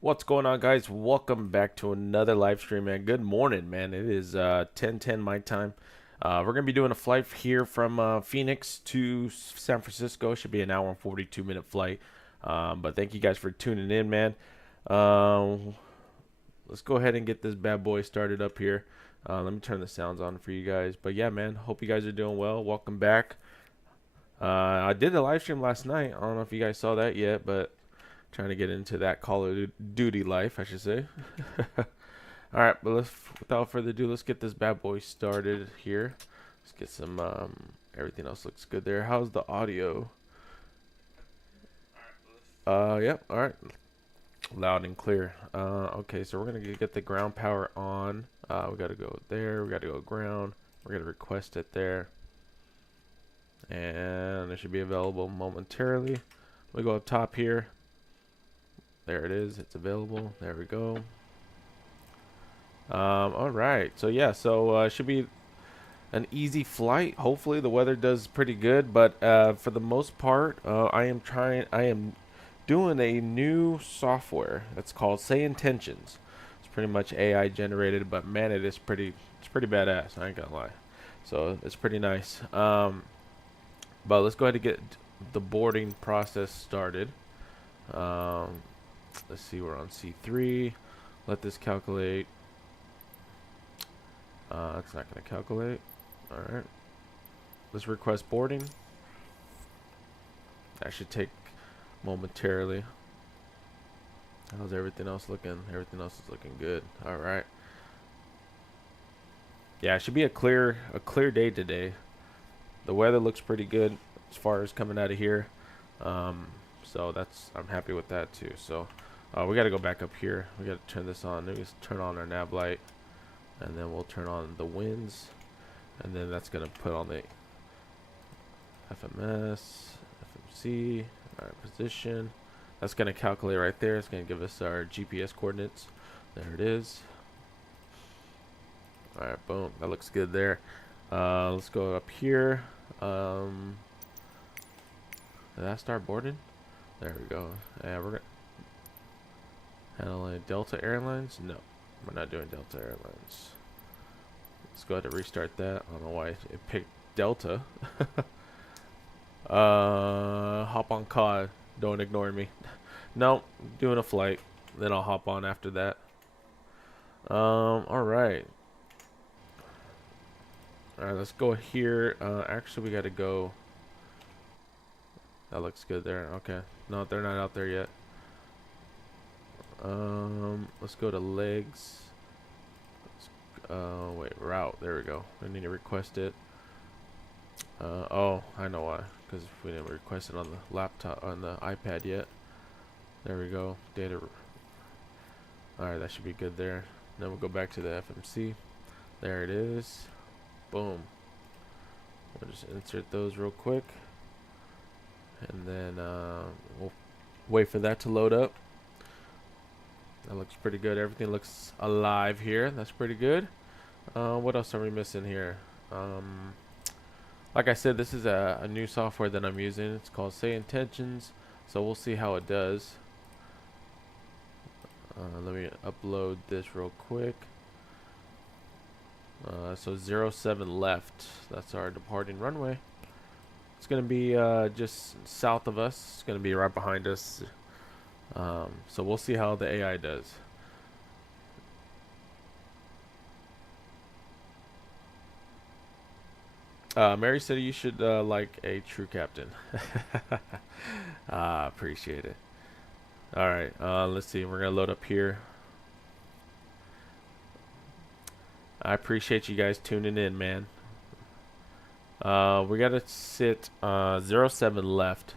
What's going on, guys? Welcome back to another live stream, man. Good morning, man. It is 10:10 my time. We're gonna be doing a flight here from Phoenix to San Francisco. Should be an hour and 42-minute flight. But thank you guys for tuning in, man. Um, let's go ahead and get this bad boy started up here. Let me turn the sounds on for you guys. But yeah, man. Hope you guys are doing well. Welcome back. I did a live stream last night. I don't know if you guys saw that yet, but trying to get into that Call of Duty life, I should say. All right, but without further ado, let's get this bad boy started here. Let's get some. Everything else looks good there. How's the audio? Yep. All right, loud and clear. Okay, so we're gonna get the ground power on. We gotta go there. We gotta go ground. We're gonna request it there, and it should be available momentarily. We go up top here. There it is. It's available. There we go. All right. So yeah. So should be an easy flight. Hopefully the weather does pretty good. But for the most part, I am doing a new software. It's called Say Intentions. It's pretty much AI generated, but man, it's pretty badass. I ain't gonna lie. So it's pretty nice. But let's go ahead and get the boarding process started. Let's see, we're on C3. Let this calculate. It's not going to calculate. Alright. Let's request boarding. That should take momentarily. How's everything else looking? Everything else is looking good. Alright. Yeah, it should be a clear day today. The weather looks pretty good as far as coming out of here. So I'm happy with that too. So we got to go back up here. We got to turn this on. Maybe turn on our nav light, and then we'll turn on the winds, and then that's gonna put on the FMS, FMC, our position. That's gonna calculate right there. It's gonna give us our GPS coordinates. There it is. All right, boom. That looks good there. Let's go up here. Did I start boarding? There we go. Yeah, we're gonna handle Delta Airlines. No, we're not doing Delta Airlines. Let's go ahead and restart that. I don't know why it picked Delta. Hop on COD. Don't ignore me. No, doing a flight. Then I'll hop on after that. All right. All right, let's go here. Actually, we got to go. That looks good there. Okay. No, they're not out there yet. Let's go to legs. Wait, route. There we go. We need to request it. Oh, I know why. Because we didn't request it on the laptop, on the iPad yet. There we go. Data. Alright, that should be good there. Then we'll go back to the FMC. There it is. Boom. We'll just insert those real quick. And then we'll wait for that to load up. That looks pretty good. Everything looks alive here. That's pretty good. What else are we missing here? Like I said, this is a new software that I'm using. It's called Say Intentions. So we'll see how it does. Let me upload this real quick. So 07 left. That's our departing runway. It's going to be just south of us. It's going to be right behind us. So we'll see how the AI does. Mary said you should like a true captain. Appreciate it. All right, let's see. We're gonna load up here. I appreciate you guys tuning in, man. We gotta sit 07 left.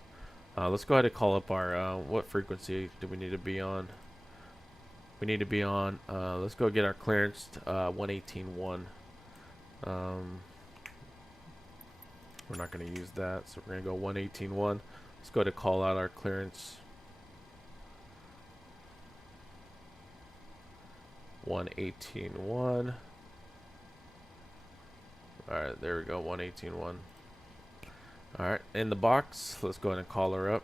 Let's go ahead and call up our what frequency do we need to be on? We need to be on. Let's go get our clearance 118.1. We're not going to use that, so we're going to go 118.1. Let's go to call out our clearance. 118.1. Alright, there we go, 118.1. Alright, in the box, let's go ahead and call her up.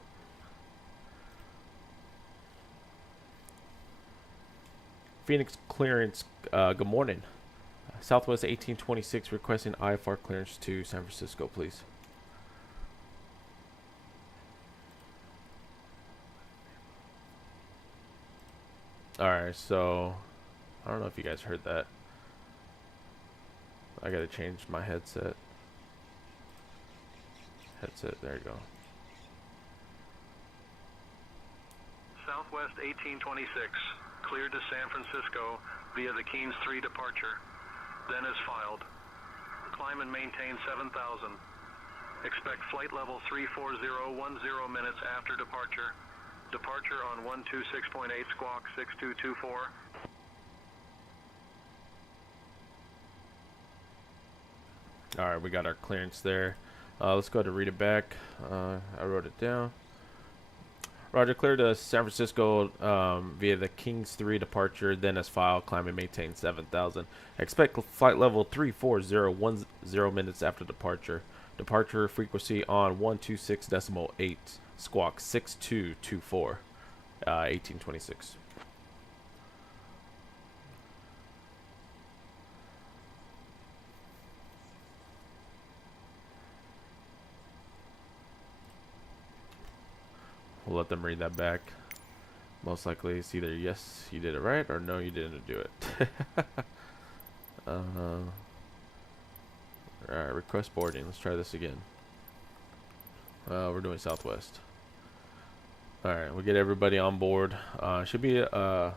Phoenix clearance. Good morning. Southwest 1826 requesting IFR clearance to San Francisco, please. Alright, so I don't know if you guys heard that. I gotta change my headset. There you go. Southwest 1826, cleared to San Francisco via the Keens 3 departure. Then is filed. Climb and maintain 7,000. Expect flight level 34010 minutes after departure. Departure on 126.8 squawk 6224. Alright, we got our clearance there. Let's go ahead and read it back. I wrote it down. Roger, clear to San Francisco via the Kings 3 departure, then as filed, climb and maintain 7,000. Expect flight level 34010 minutes after departure. Departure frequency on 126.8 squawk 6224, 1826. We'll let them read that back. Most likely it's either yes, you did it right, or no, you didn't do it. Alright, request boarding. Let's try this again. We're doing Southwest. Alright, we'll get everybody on board. Should be a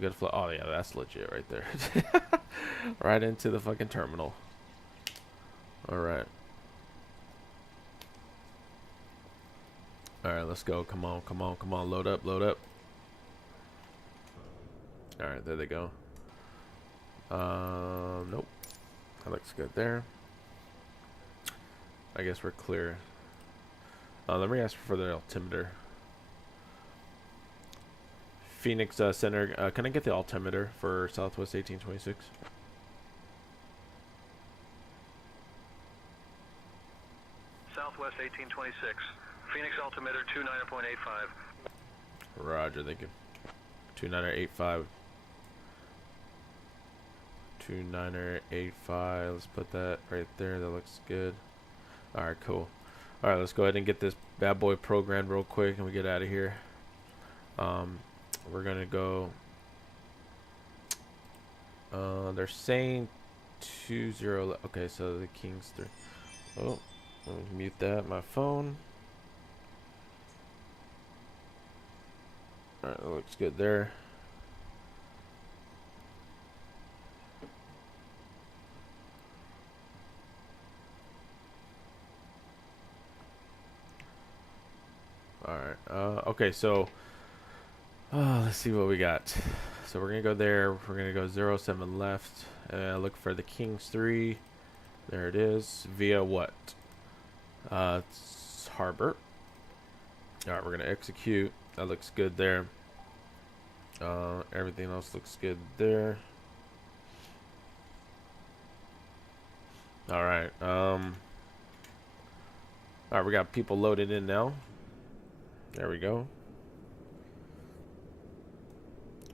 good flight. Oh yeah, that's legit right there. Right into the fucking terminal. Alright. Alright, let's go. Come on, come on, come on. Load up, load up. Alright, there they go. Nope. That looks good there. I guess we're clear. Let me ask for the altimeter. Phoenix Center, can I get the altimeter for Southwest 1826? Southwest 1826. Phoenix altimeter 29.85. Roger, thank you. 29.85. 29.85. Let's put that right there. That looks good. Alright, cool. Alright, let's go ahead and get this bad boy programmed real quick and we get out of here. We're gonna go. They're saying 20. Okay, so the Kings 3. Oh, let me mute that. My phone. Alright, that looks good there. Alright, okay, so let's see what we got. So we're gonna go there. We're gonna go 07 left. Look for the Kings 3. There it is. Via what? It's Harbor. Alright, we're gonna execute. That looks good there. Everything else looks good there. Alright, alright, we got people loaded in now. There we go.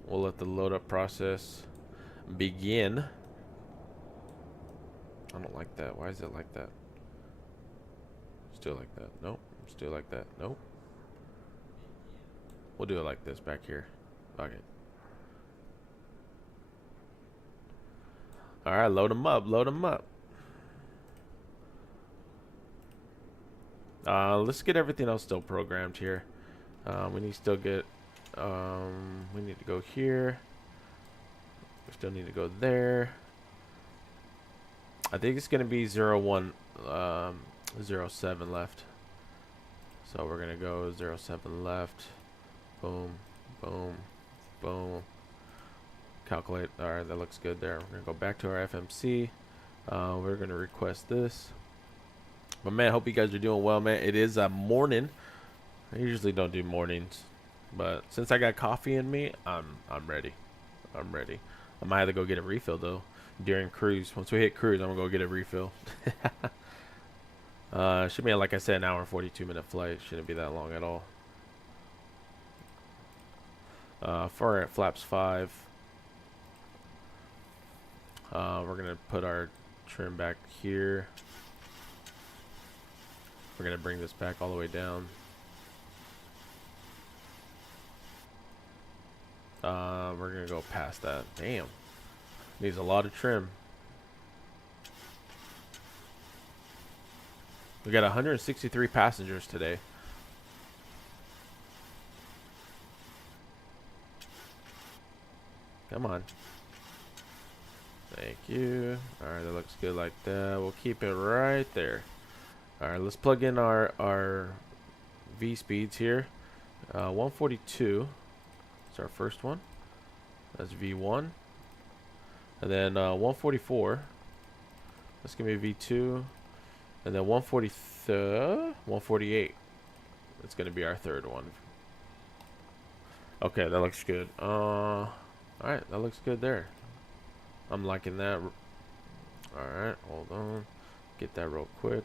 We'll let the load up process begin. I don't like that. Why is it like that? Still like that. Nope. Still like that. Nope. We'll do it like this back here. Okay. Alright, load them up. Load them up. Let's get everything else still programmed here. We need to still get, we need to go here. We still need to go there. I think it's going to be 01, 07 left. So we're going to go 07 left. Boom, boom, boom. Calculate. Alright, that looks good there. We're going to go back to our FMC. We're going to request this. But man, hope you guys are doing well, man. It is a morning. I usually don't do mornings, but since I got coffee in me, I'm ready. I'm ready. I might have to go get a refill though during cruise. Once we hit cruise, I'm gonna go get a refill. Should be, like I said, an hour and 42-minute flight. Shouldn't be that long at all. For flaps 5, we're gonna put our trim back here. We're gonna bring this back all the way down. We're gonna go past that. Damn, needs a lot of trim. We got 163 passengers today. Come on. Thank you. Alright, that looks good like that. We'll keep it right there. Alright, let's plug in our V speeds here. 142 is our first one. That's V1. And then 144. That's going to be V2. And then 148. That's going to be our third one. Okay, that looks good. Alright, that looks good there. I'm liking that. Alright, hold on. Get that real quick.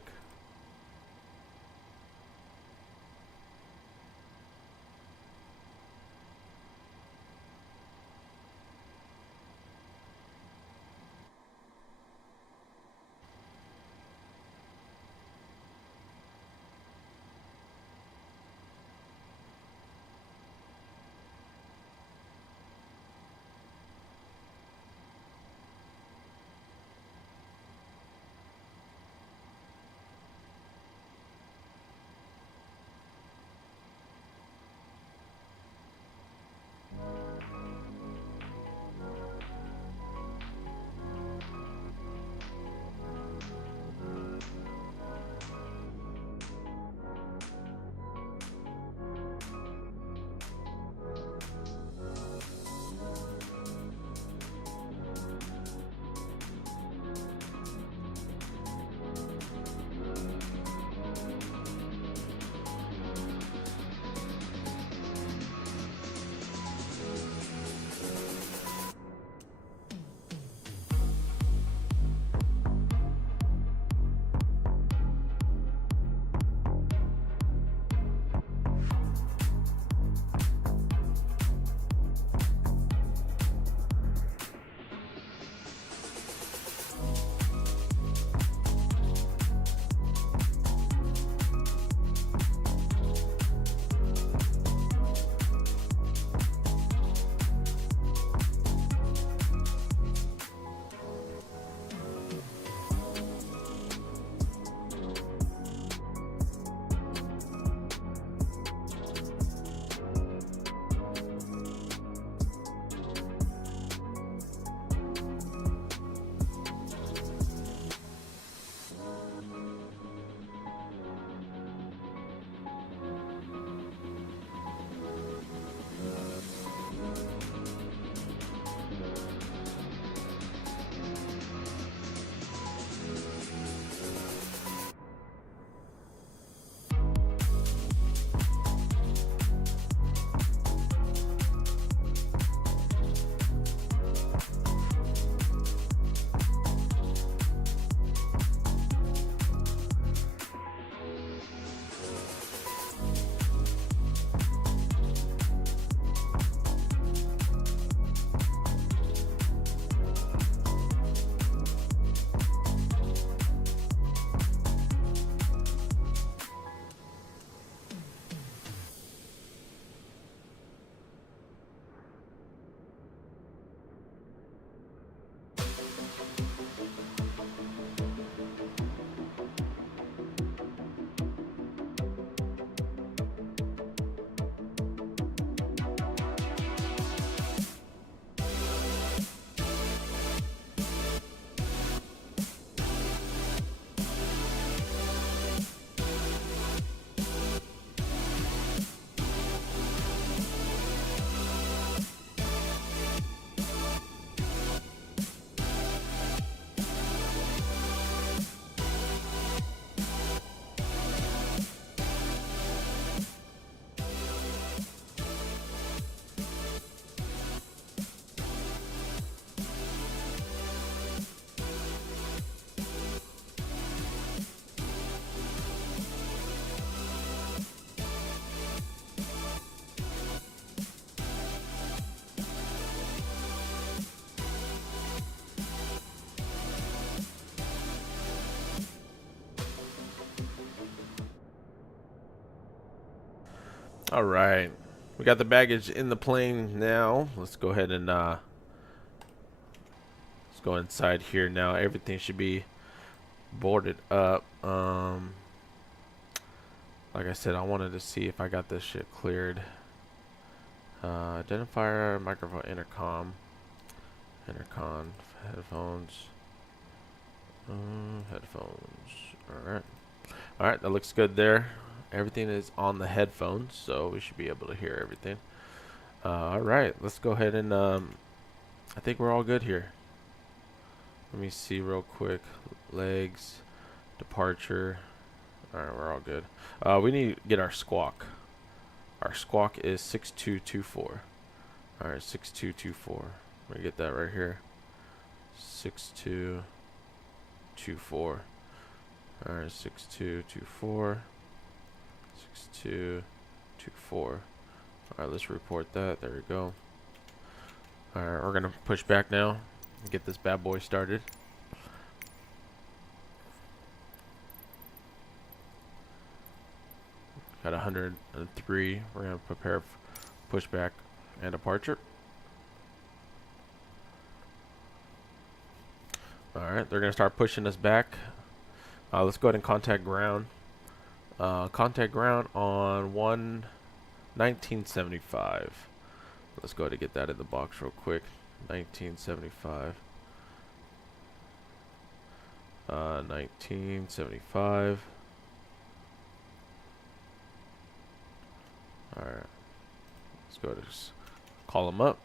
All right, we got the baggage in the plane now. Let's go ahead and let's go inside here now. Everything should be boarded up. Like I said, I wanted to see if I got this shit cleared. Identifier, microphone, intercom, headphones, headphones. All right, that looks good there. Everything is on the headphones, so we should be able to hear everything. All right, let's go ahead and I think we're all good here. Let me see real quick. Legs, departure. All right, we're all good. We need to get our squawk. Our squawk is 6224. All right, 6224. Let me get that right here. 6224. All right, 6224. 6224. All right, let's report that. There we go. All right, we're gonna push back now and get this bad boy started. Got 103. We're gonna prepare pushback and departure. All right, they're gonna start pushing us back. Let's go ahead and contact ground. Contact ground on 1975. Let's go ahead and get that in the box real quick. 1975. 1975. All right. Let's go to call them up.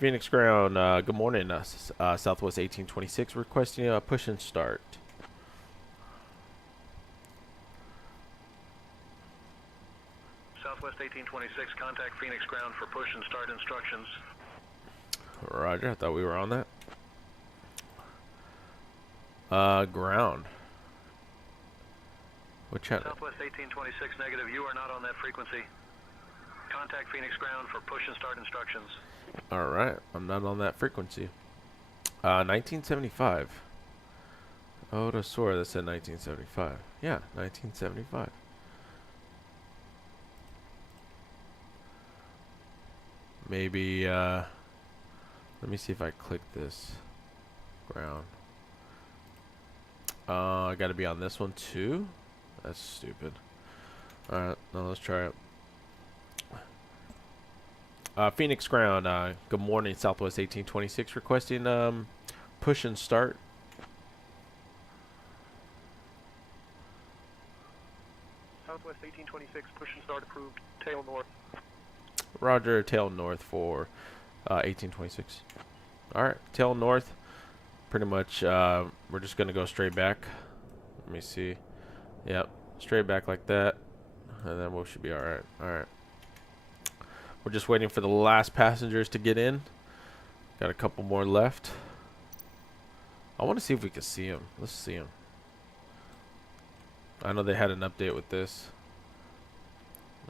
Phoenix ground. Good morning. Southwest 1826 requesting a push and start. Southwest 1826, contact Phoenix ground for push and start instructions. Roger. I thought we were on that. Ground. What channel? Southwest 1826 negative. You are not on that frequency. Contact Phoenix ground for push and start instructions. All right. I'm not on that frequency. 1975. I would have swore that said 1975. Yeah, 1975. Maybe, let me see if I click this ground. I gotta be on this one too? That's stupid. Alright, now let's try it. Phoenix ground, good morning, Southwest 1826, requesting, push and start. Southwest 1826, push and start approved. Tail north. Roger, tail north for 1826. Alright, tail north. Pretty much, we're just going to go straight back. Let me see. Yep, straight back like that. And then we should be alright. Alright. We're just waiting for the last passengers to get in. Got a couple more left. I want to see if we can see them. Let's see them. I know they had an update with this.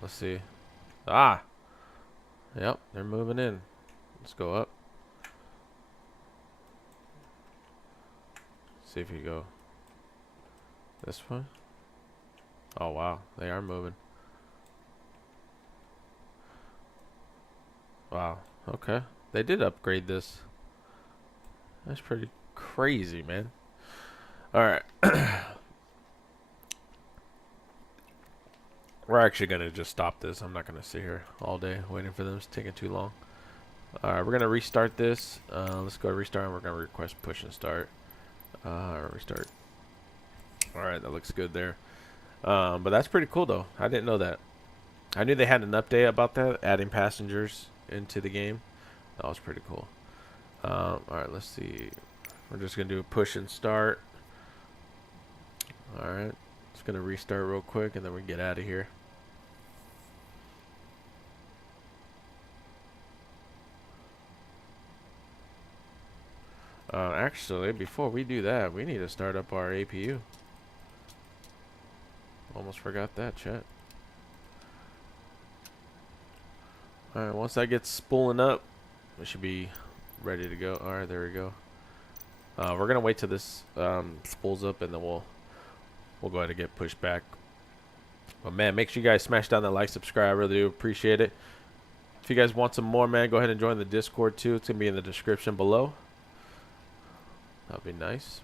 Let's see. Ah! Yep, they're moving in. Let's go up. See if you go this way. Oh wow, they are moving. Wow, okay. They did upgrade this. That's pretty crazy, man. Alright. We're actually going to just stop this. I'm not going to sit here all day waiting for them. It's taking too long. Alright, we're going to restart this. Let's go to restart, and we're going to request push and start. Restart. Alright, that looks good there. But that's pretty cool, though. I didn't know that. I knew they had an update about that, adding passengers into the game. That was pretty cool. Alright, let's see. We're just going to do a push and start. Alright. Just going to restart real quick, and then we get out of here. Actually, before we do that, we need to start up our APU. Almost forgot that, chat. Alright, once that gets spooling up, we should be ready to go. Alright, there we go. We're going to wait till this spools up, and then we'll go ahead and get pushed back. But man, make sure you guys smash down that like, subscribe. I really do appreciate it. If you guys want some more, man, go ahead and join the Discord too. It's gonna be in the description below. That'll be nice.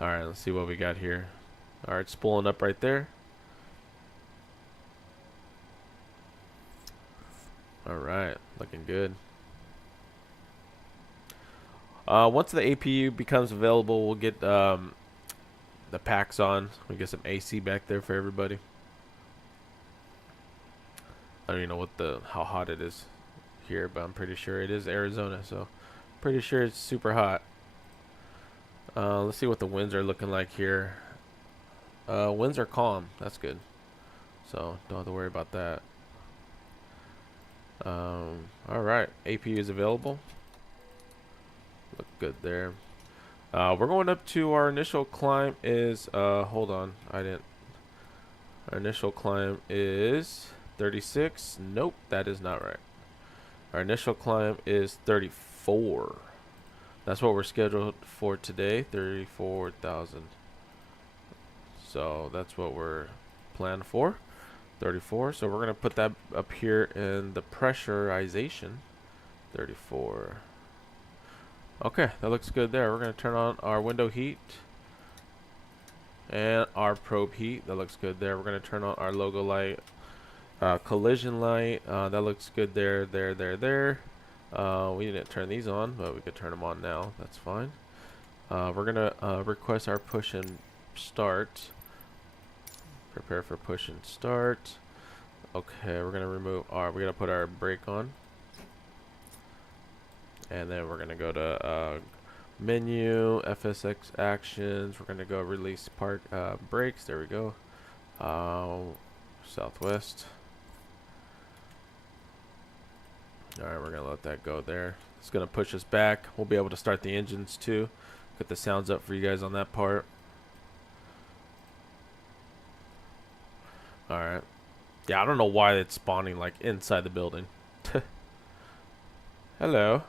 All right, let's see what we got here. All right, it's pulling up right there. All right, looking good. Once the APU becomes available, we'll get the packs on. We get some AC back there for everybody. I don't even know how hot it is here, but I'm pretty sure it is Arizona, so pretty sure it's super hot. Let's see what the winds are looking like here. Winds are calm. That's good. So don't have to worry about that. All right, APU is available. Look good there. We're going up to our initial climb is hold on, our initial climb is 36. Nope, that is not right. Our initial climb is 34. That's what we're scheduled for today, 34,000. So that's what we're planned for, 34. So we're gonna put that up here in the pressurization, 34. Okay, that looks good there. We're gonna turn on our window heat and our probe heat. That looks good there. We're gonna turn on our logo light, collision light. That looks good there, there. We didn't turn these on, but we could turn them on now. That's fine. We're gonna request our push and start. Prepare for push and start. Okay, we're gonna put our brake on. And then we're gonna go to menu, FSX actions. We're gonna go release park brakes. There we go. Southwest. All right, we're gonna let that go there. It's gonna push us back. We'll be able to start the engines too. Get the sounds up for you guys on that part. All right. Yeah, I don't know why it's spawning like inside the building. Hello.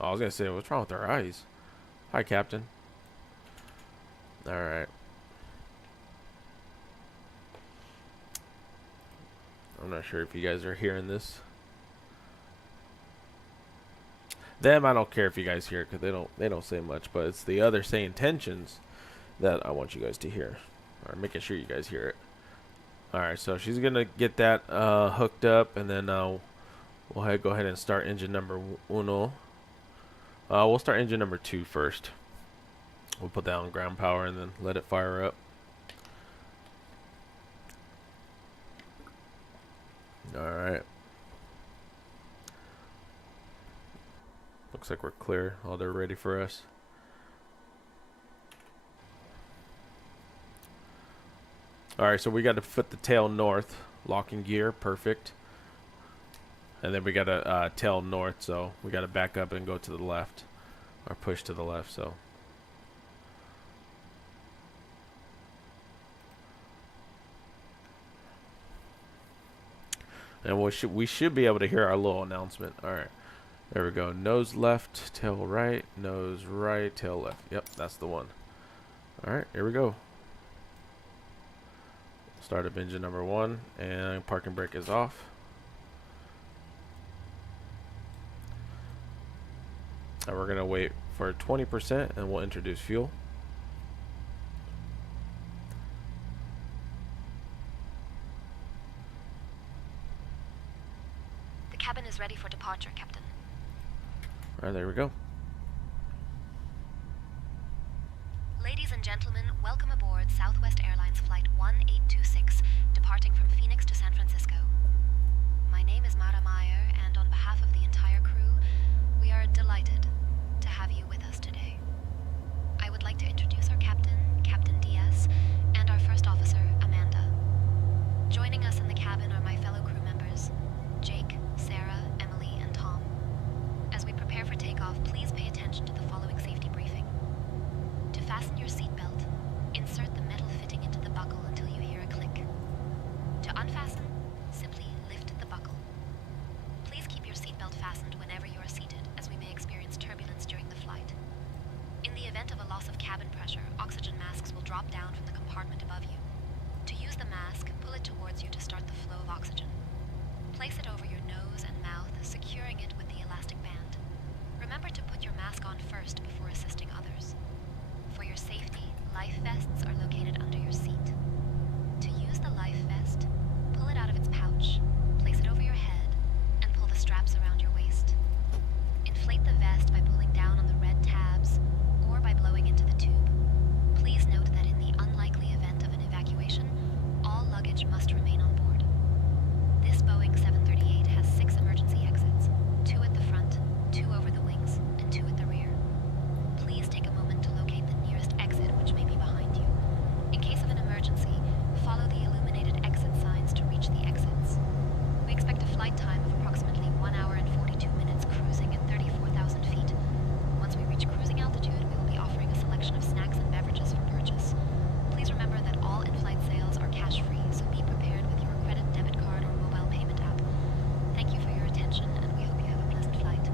Oh, I was gonna say, what's wrong with our eyes? Hi, Captain. All right. I'm not sure if you guys are hearing this. Them, I don't care if you guys hear it because they don't say much, but it's the other saying tensions that I want you guys to hear, or making sure you guys hear it. All right, so she's gonna get that hooked up, and then we'll go ahead and start engine number uno. We'll start engine number 2 first. We'll put that on ground power and then let it fire up. All right. Looks like we're clear. Oh, they're ready for us. All right, so we got to put the tail north, locking gear, perfect. And then we got to tail north, so we got to back up and go to the left, or push to the left. So. And we should be able to hear our little announcement. All right. There we go. Nose left, tail right, nose right, tail left. Yep, that's the one. All right, here we go. Start up engine number 1, and parking brake is off. And we're gonna wait for 20%, and we'll introduce fuel. The cabin is ready for departure, Captain. All right, there we go. Ladies and gentlemen, welcome aboard Southwest Airlines Flight 1826, departing from Phoenix to San Francisco. My name is Mara Meyer, and on behalf of the entire crew, we are delighted to have you with us today. I would like to introduce our captain, Captain Diaz, and our first officer, Amanda. Joining us in the cabin are my fellow crew members, Jake, Sarah, Emily, and Tom. As we prepare for takeoff, please pay attention to the following safety briefing. To fasten your seatbelt, insert the metal fitting into the buckle until you hear a click. To unfasten, simply lift the buckle. Please keep your seatbelt fastened whenever you are seated, as we may experience turbulence during the flight. In the event of a loss of cabin pressure, oxygen masks will drop down from the compartment above you. To use towards you to start the flow of oxygen. Place it over your nose and mouth, securing it with the elastic band. Remember to put your mask on first before assisting others. For your safety, life vests are located under your seat. To use the life vest, pull it out of its pouch, place it over your head, and pull the straps around your waist. Inflate the vest by pulling down on the red tabs or by blowing into the tube. Please note that in the unlikely event of an evacuation, all luggage must remain on board. This Boeing 738 has 6 emergency exits, 2 at the front, 2 over the wings, and 2 at the rear. Please take a moment to locate the nearest exit, which may be behind you. In case of an emergency, follow the illuminated exit signs to reach the exits. We expect a flight time of approximately 1 hour and 42 minutes cruising at 34,000 feet. Once we reach cruising altitude, we will be offering a selection of snacks and beverages for purchase. Please remember that all in-flight sales are cash-free, so be prepared with your credit, debit card, or mobile payment app. Thank you for your attention, and we hope you have a pleasant flight.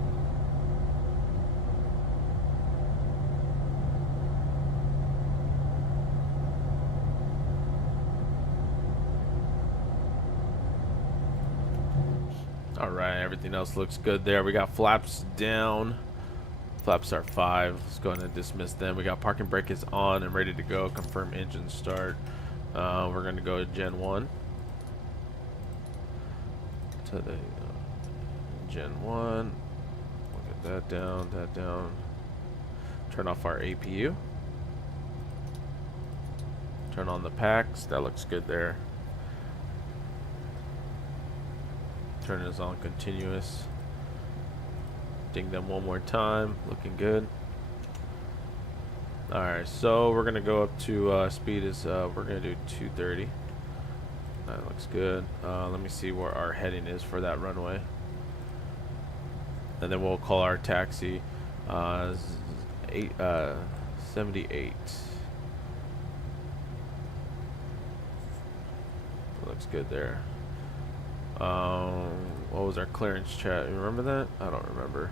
All right, everything else looks good there. We got flaps down. Flaps are 5. Let's go ahead and dismiss them. We got parking brake is on and ready to go. Confirm engine start. We're going to go to Gen 1. To the Gen 1. We'll get that down, that down. Turn off our APU. Turn on the packs. That looks good there. Turn this on continuous. Ding them one more time. Looking good. Alright, so we're going to go up to speed is, we're going to do 230. That looks good. Let me see where our heading is for that runway. And then we'll call our taxi 78. Looks good there. What was our clearance chat? You remember that? I don't remember.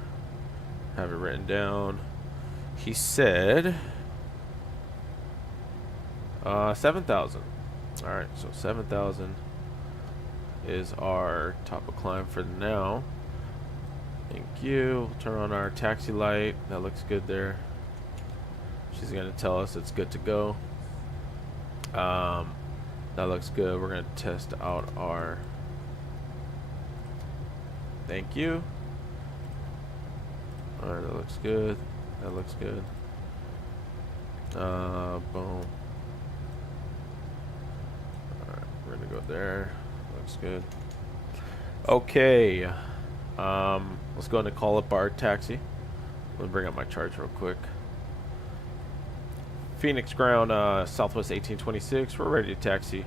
Have it written down. He said 7,000. All right, so 7,000 is our top of climb for now. Thank you. Turn on our taxi light. That looks good there. She's gonna tell us it's good to go. That looks good. We're gonna test out our. Thank you. Alright, that looks good. That looks good. Boom. Alright, we're gonna go there. Looks good. Okay. Let's go ahead and call up our taxi. Let me bring up my charge real quick. Phoenix ground, Southwest 1826. We're ready to taxi.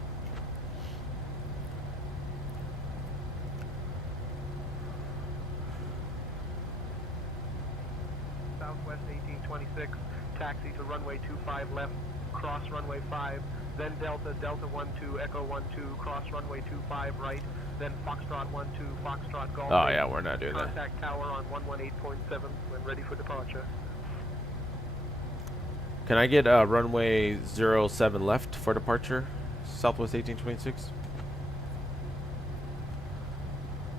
Southwest 1826, taxi to runway 25 left, cross runway 5, then Delta, Delta 12, Echo 12, cross runway 25 right, then Foxtrot 12, Foxtrot Golf. Oh yeah, we're not doing that. Contact tower on 118.7 when ready for departure. Can I get runway 07 left for departure? Southwest 1826.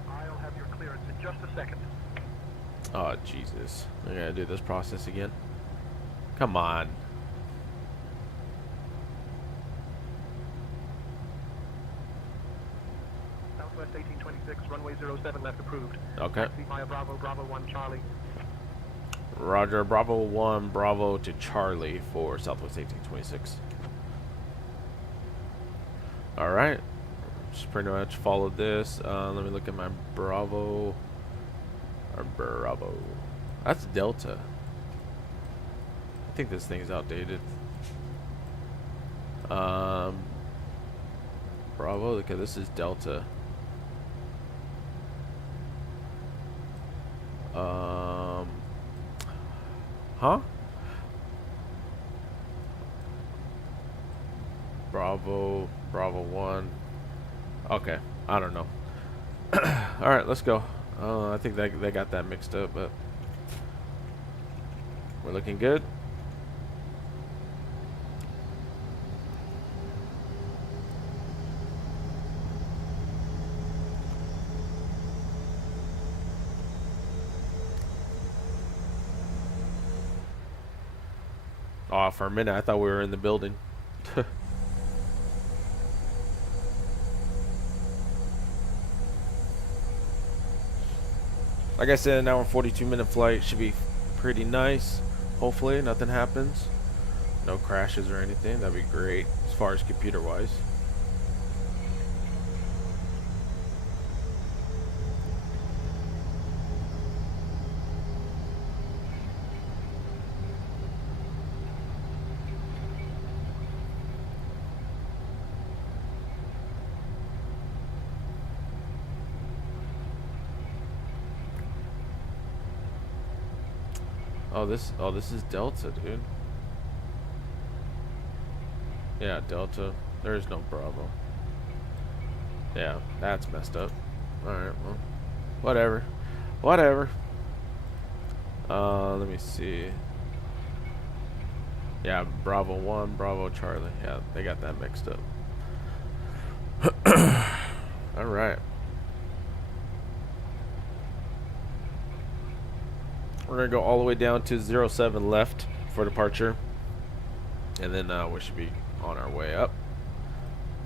I'll have your clearance in just a second. Oh Jesus! I gotta do this process again. Come on. Southwest 1826, runway 07 left approved. Okay. Taxi via Bravo, Bravo 1 Charlie. Roger. Bravo 1, Bravo to Charlie for Southwest 1826. All right. Just pretty much followed this. Let me look at my Bravo. Or Bravo. That's Delta. I think this thing is outdated. Bravo. Okay, this is Delta. Huh? Bravo 1. Okay, I don't know. All right, let's go. I think they got that mixed up, but we're looking good. Oh, for a minute I thought we were in the building. Like I said, an hour and 42-minute flight should be pretty nice. Hopefully nothing happens. No crashes or anything. That'd be great as far as computer wise. Oh, this is Delta, dude. Yeah, Delta. There's no Bravo. Yeah, that's messed up. Alright, well, whatever. Whatever. Let me see. Yeah, Bravo 1, Bravo Charlie. Yeah, they got that mixed up. Alright. We're going to go all the way down to 07 left for departure. And then we should be on our way up.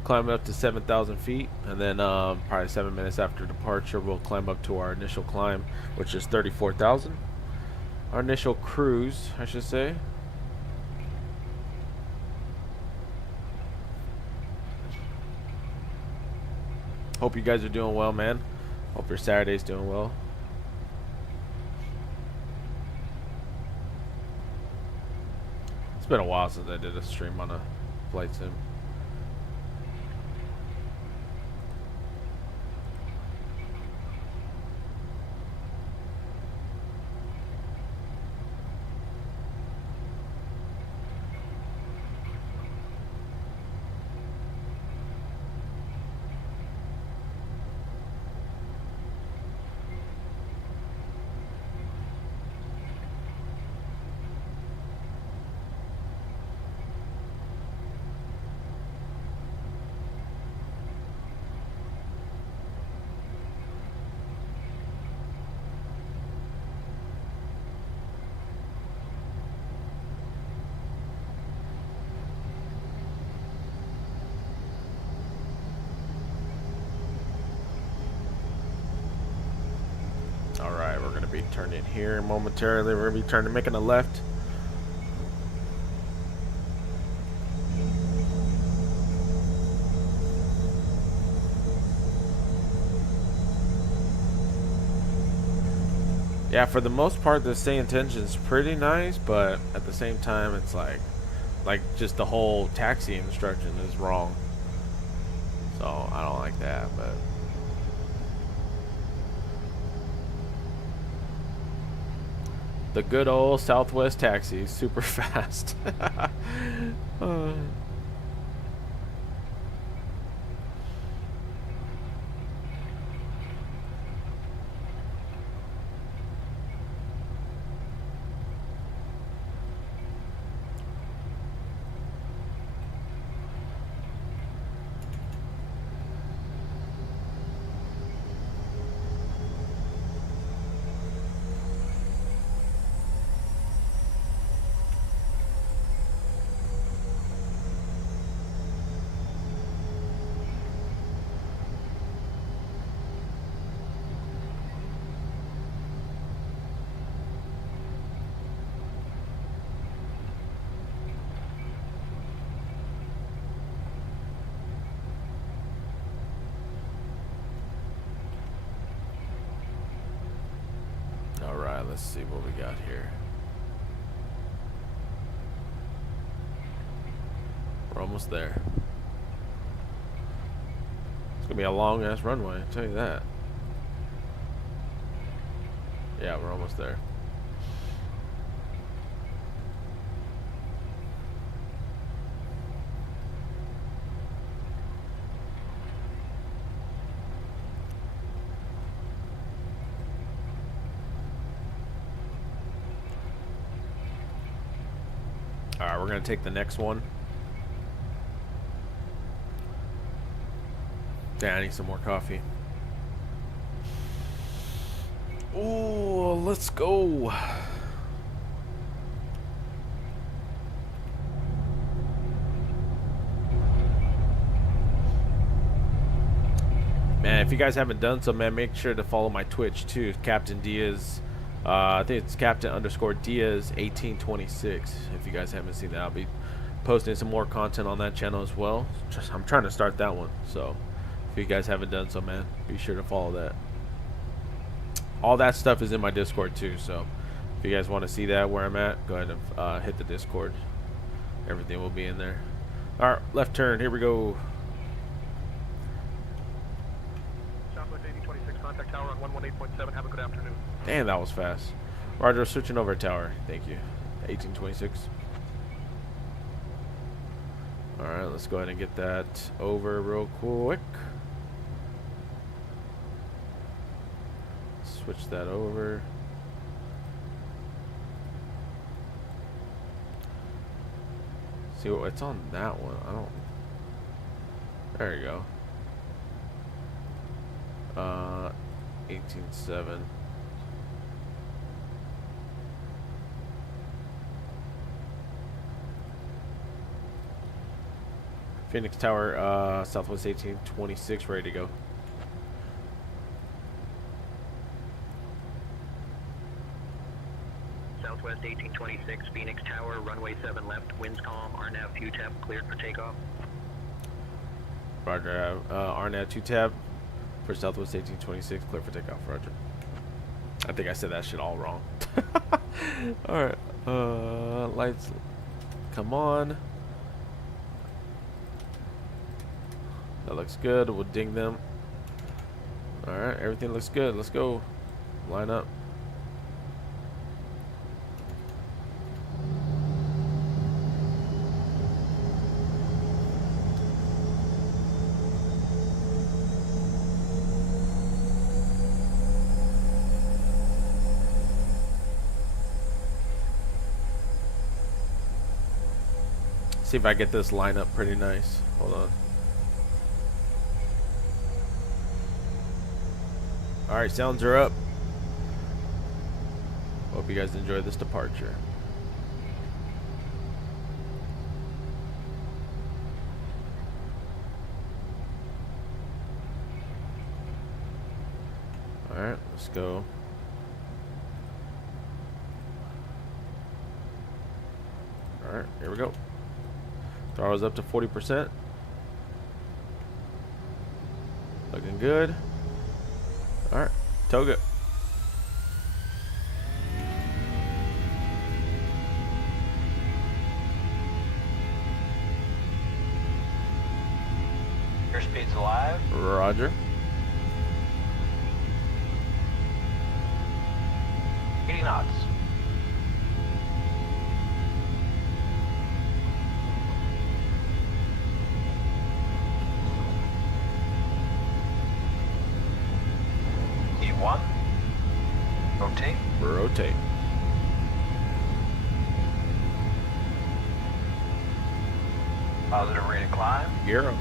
Climb up to 7,000 feet. And then probably 7 minutes after departure, we'll climb up to our initial climb, which is 34,000. Our initial cruise, I should say. Hope you guys are doing well, man. Hope your Saturday's doing well. It's been a while since I did a stream on a flight sim. Alright, we're going to be turning here momentarily. We're going to be making a left. Yeah, for the most part, the stay intention is pretty nice, but at the same time, it's like just the whole taxi instruction is wrong. So I don't like that, but the good old Southwest taxi, super fast. Alright, let's see what we got here. We're almost there. It's gonna be a long ass runway, I'll tell you that. Yeah, we're almost there. Alright, we're gonna take the next one. Yeah, I need some more coffee. Ooh, let's go. Man, if you guys haven't done so, man, make sure to follow my Twitch too, Captain Diaz. I think it's Captain_Diaz 1826. If you guys haven't seen that, I'll be posting some more content on that channel as well. I'm trying to start that one, so if you guys haven't done so, man, be sure to follow that. All that stuff is in my Discord too, so if you guys want to see that where I'm at, go ahead and hit the Discord. Everything will be in there. All right, left turn. Here we go. Southwest 1826, contact tower on 118.7. Have a good afternoon. Damn, that was fast. Roger, switching over tower. Thank you. 1826. All right, let's go ahead and get that over real quick. Switch that over. See what it's on that one. I don't. There you go. 18.7. Phoenix Tower, Southwest 1826, ready to go. Southwest 1826, Phoenix Tower, runway 7 left, winds calm, RNAV FUTEP, cleared for takeoff. Roger, RNAV 2-tab for Southwest 1826, clear for takeoff, roger. I think I said that shit all wrong. Alright, lights, come on. That looks good, we'll ding them. Alright, everything looks good, let's go. Line up. See if I get this line up pretty nice. Hold on. Alright, sounds are up. Hope you guys enjoy this departure. Alright, let's go. Alright, here we go. Throttle's up to 40%. Looking good. Alright, toga. Airspeed's alive. Roger. 80 knots. E1. Rotate. Rotate. Positive rate of climb. Gear up.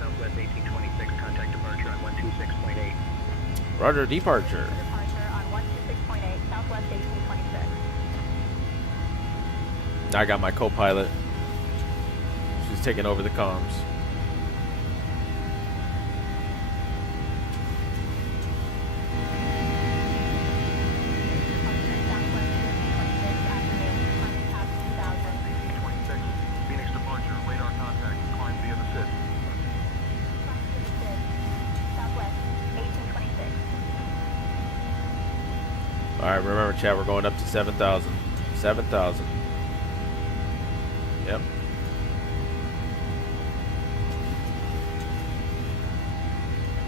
Southwest 1826, contact departure on 126.8. Roger, departure. Departure on 126.8, Southwest 1826. I got my co-pilot. She's taking over the comms. Departure Southwest 1826, afternoon, climbing past 2000. 1826, Phoenix departure, radar contact, climb via the SID. Southwest 1826. Alright, remember chat, we're going up to 7,000. 7,000. Yep.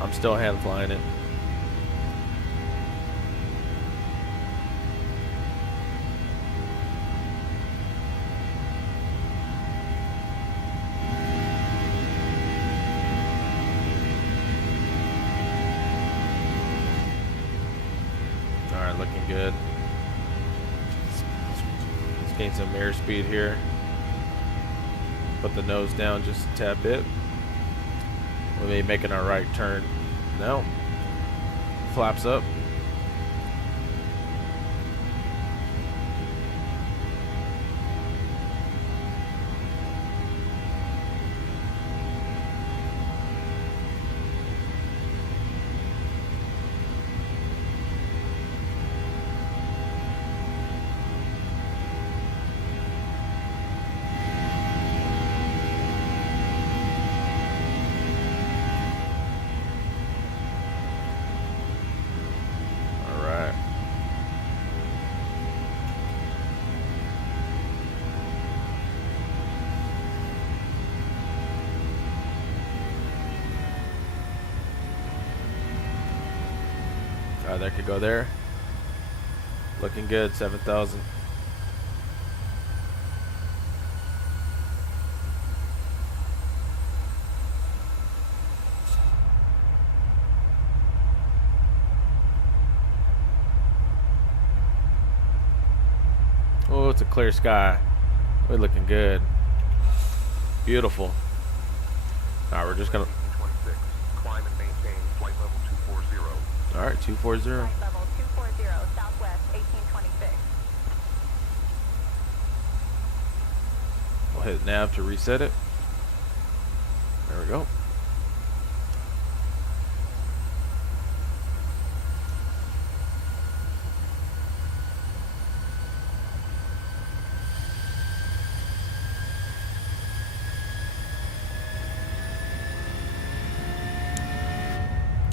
I'm still hand flying it. Alright, looking good. Let's gain some airspeed here. put the nose down just a tad bit. We'll be making our right turn. No. Flaps up. That could go there. Looking good, 7,000. Oh, it's a clear sky. We're looking good. Beautiful. All right, we're just gonna. 1826. Climb and maintain flight level 240. All right, 240. Flight level 240, Southwest 1826. We'll hit nav to reset it. There we go.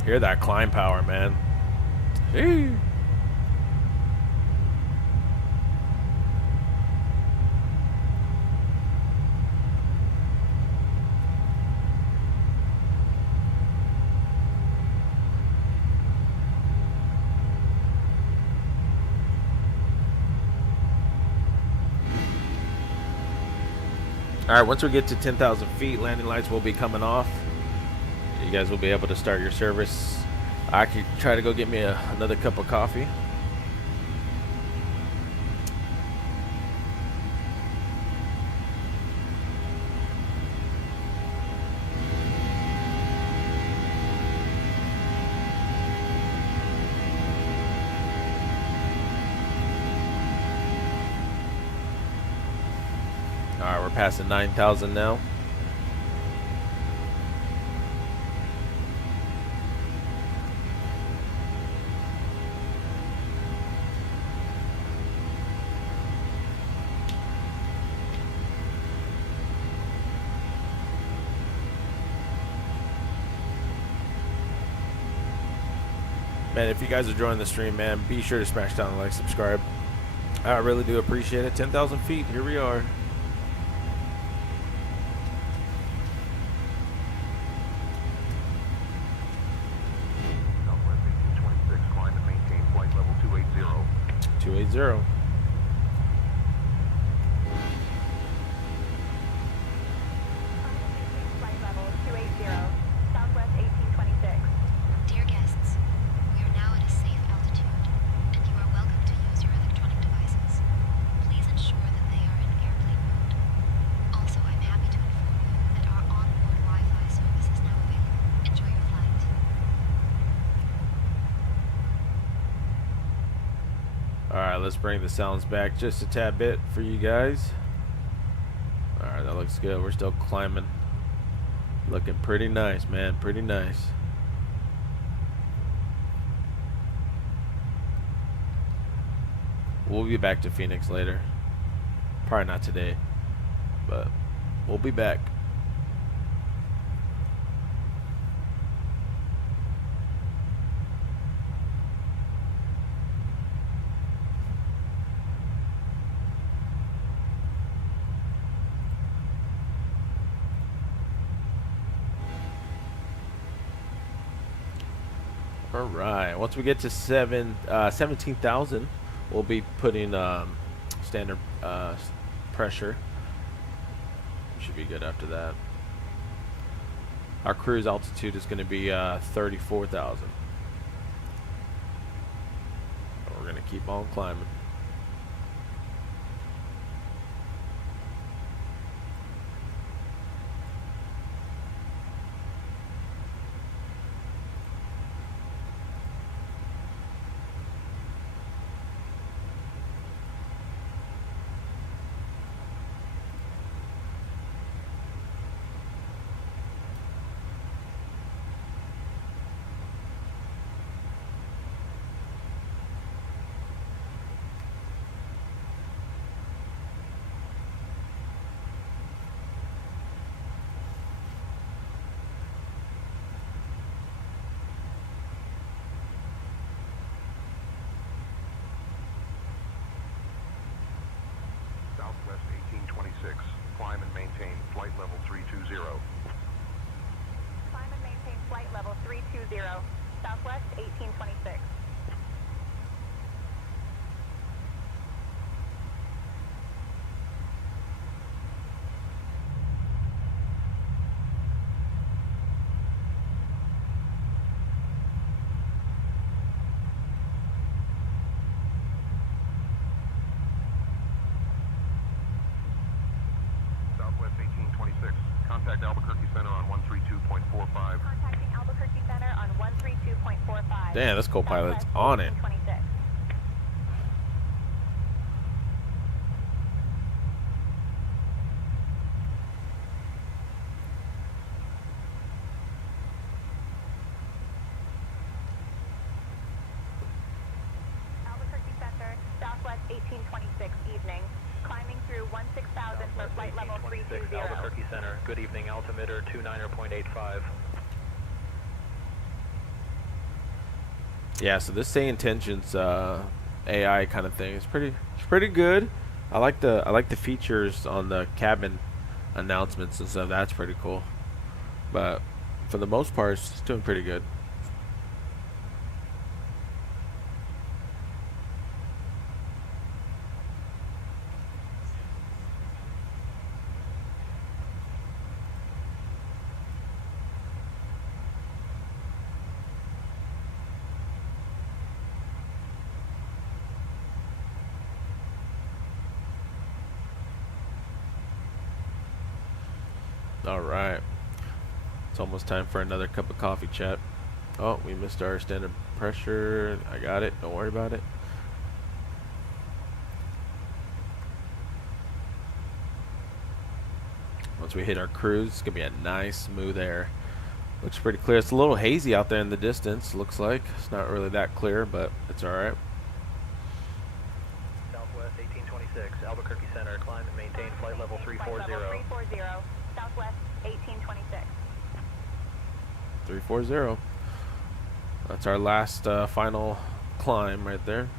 Hear that climb power, man. Hey. All right, once we get to 10,000 feet, landing lights will be coming off. You guys will be able to start your service. I could try to go get me another cup of coffee. All right, we're passing 9,000 now. Man, if you guys are enjoying the stream, man, be sure to smash down the like, subscribe. I really do appreciate it. 10,000 feet, here we are. Southwest 1826. Climb and maintain flight level 280. 280. Flight level 280, Southwest 1826. Dear guests, we are now at a safe altitude, and you are welcome to use your electronic devices. Please ensure that they are in airplane mode. Also, I'm happy to inform you that our onboard Wi-Fi service is now available. Enjoy your flight. Alright, let's bring the sounds back just a tad bit for you guys. Alright, that looks good. We're still climbing. Looking pretty nice, man. Pretty nice. We'll be back to Phoenix later. Probably not today, but we'll be back. All right. Once we get to 17,000, we'll be putting standard pressure. Should be good after that. Our cruise altitude is going to be 34,000. We're going to keep on climbing. climb and maintain flight level 320. Climb and maintain flight level 320, Southwest 1826. Southwest 1826. Contact Albuquerque Center on 132.45. Contacting Albuquerque Center on 132.45. Damn, this co-pilot's on it. 1826. Albuquerque Center, Southwest 1826, evening. Climbing through 16,000 for flight level 320. Albuquerque Center. Good evening. Altimeter 29.85. Yeah, so this say intentions AI kind of thing is pretty good. I like the features on the cabin announcements and stuff. That's pretty cool. But for the most part, it's doing pretty good. All right, it's almost time for another cup of coffee, chat. Oh, we missed our standard pressure. I got it. Don't worry about it. Once we hit our cruise, it's gonna be a nice smooth air. Looks pretty clear. It's a little hazy out there in the distance. Looks like it's not really that clear, but it's all right. Southwest 1826. Albuquerque Center. Climb and maintain flight level 340. 340, Southwest 1826. 340. That's our last final climb right there.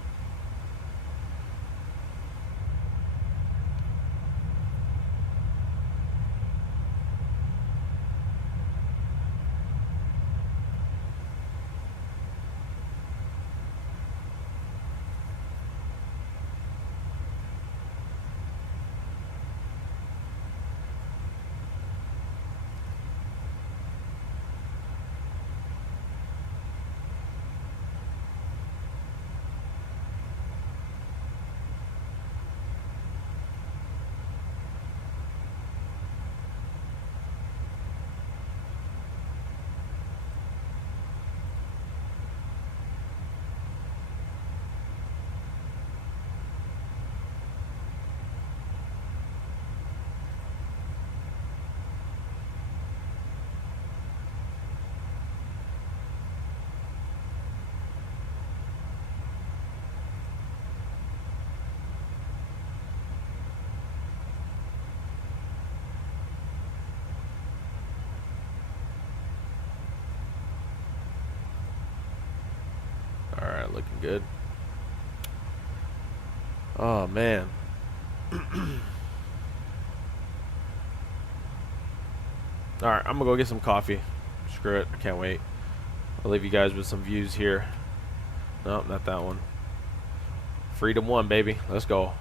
All right, looking good. Oh man. All right, I'm gonna go get some coffee. Screw it, I can't wait. I'll leave you guys with some views here. Nope, not that one. Freedom 1, baby. Let's go.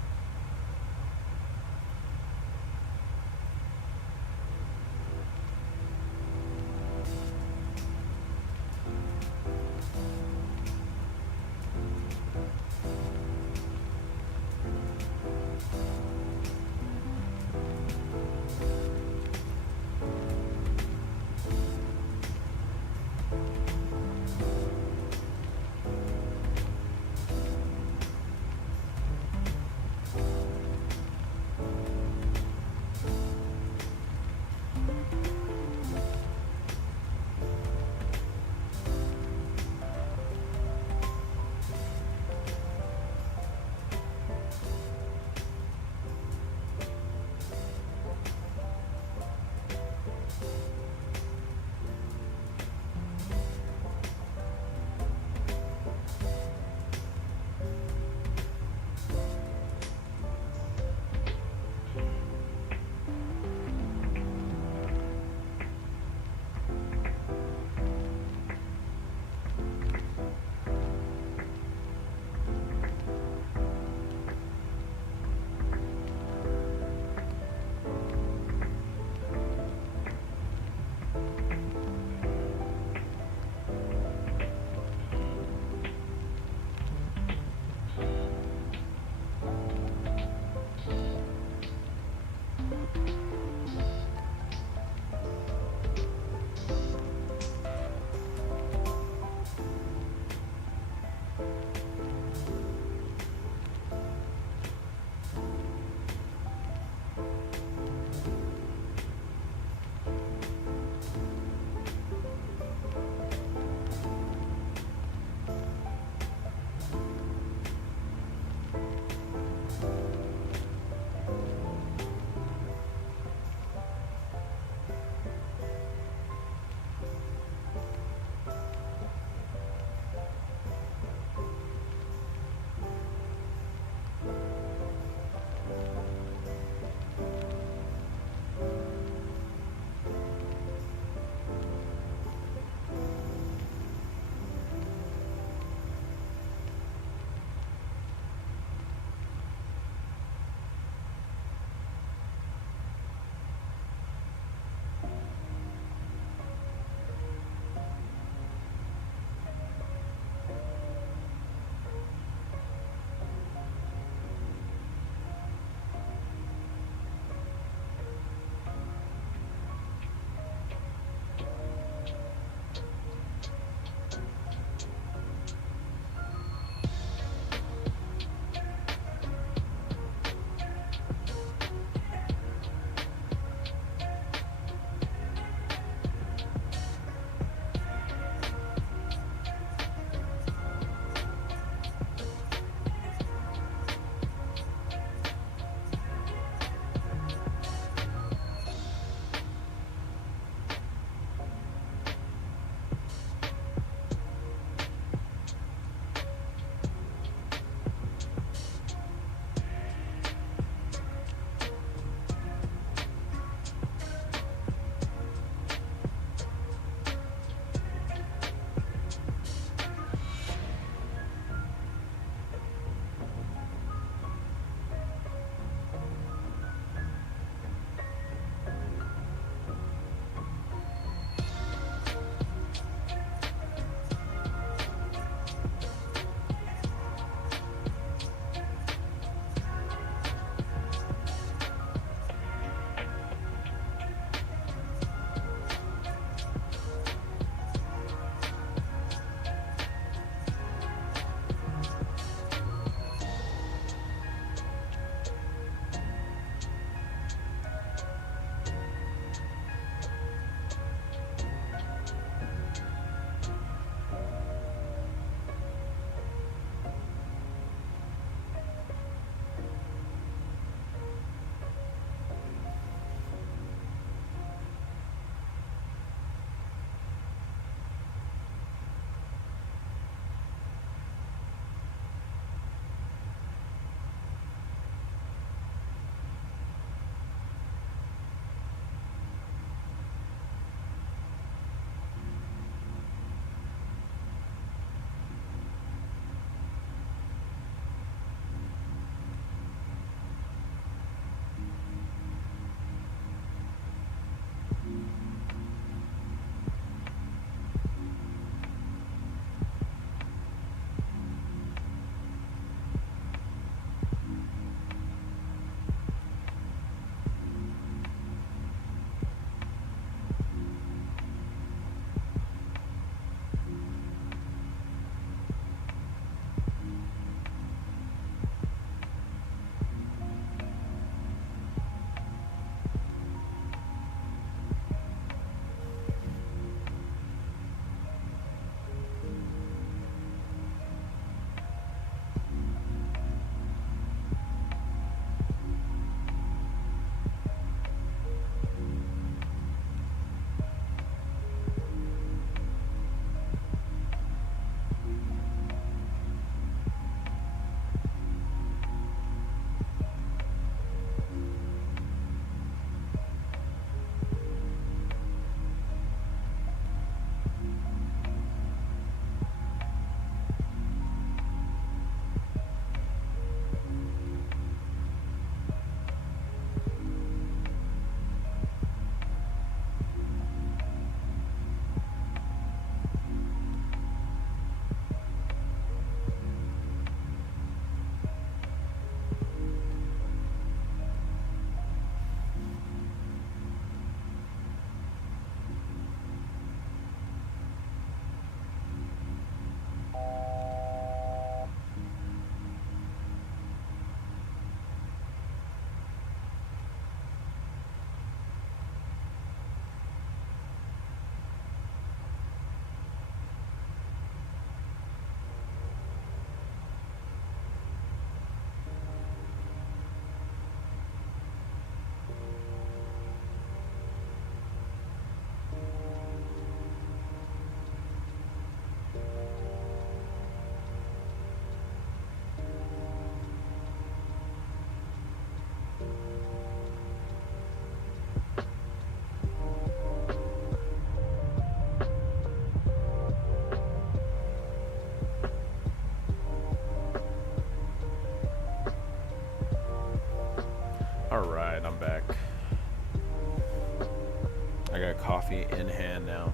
I got coffee in hand now.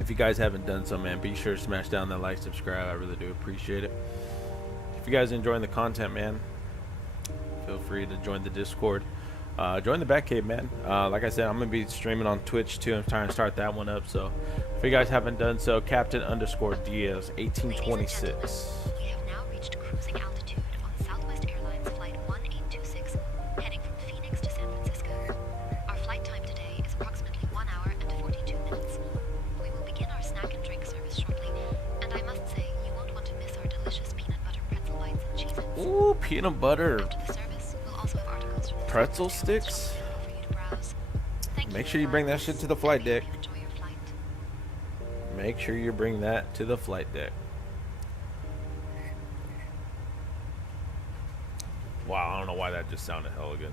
If you guys haven't done so, man, be sure to smash down that like, subscribe. I really do appreciate it. If you guys are enjoying the content, man, feel free to join the Discord. Join the Batcave, man. Like I said, I'm gonna be streaming on Twitch too. I'm trying to start that one up. So if you guys haven't done so, Captain_Diaz 1826. We have now reached cruising altitude on Southwest Airlines Flight 1826, heading from Phoenix to San Francisco. Our flight time today is approximately 1 hour and 42 minutes. We will begin our snack and drink service shortly, and I must say, you won't want to miss our delicious peanut butter pretzel bites and cheeses. Ooh, peanut butter After the service, we'll also have articles from the pretzel Southwest Airlines sticks. shop for you to browse. Thank Make for sure you bring flying that shit us. to the flight I hope deck. you enjoy your flight. Make sure you bring that to the flight deck. Wow, I don't know why that just sounded hella good.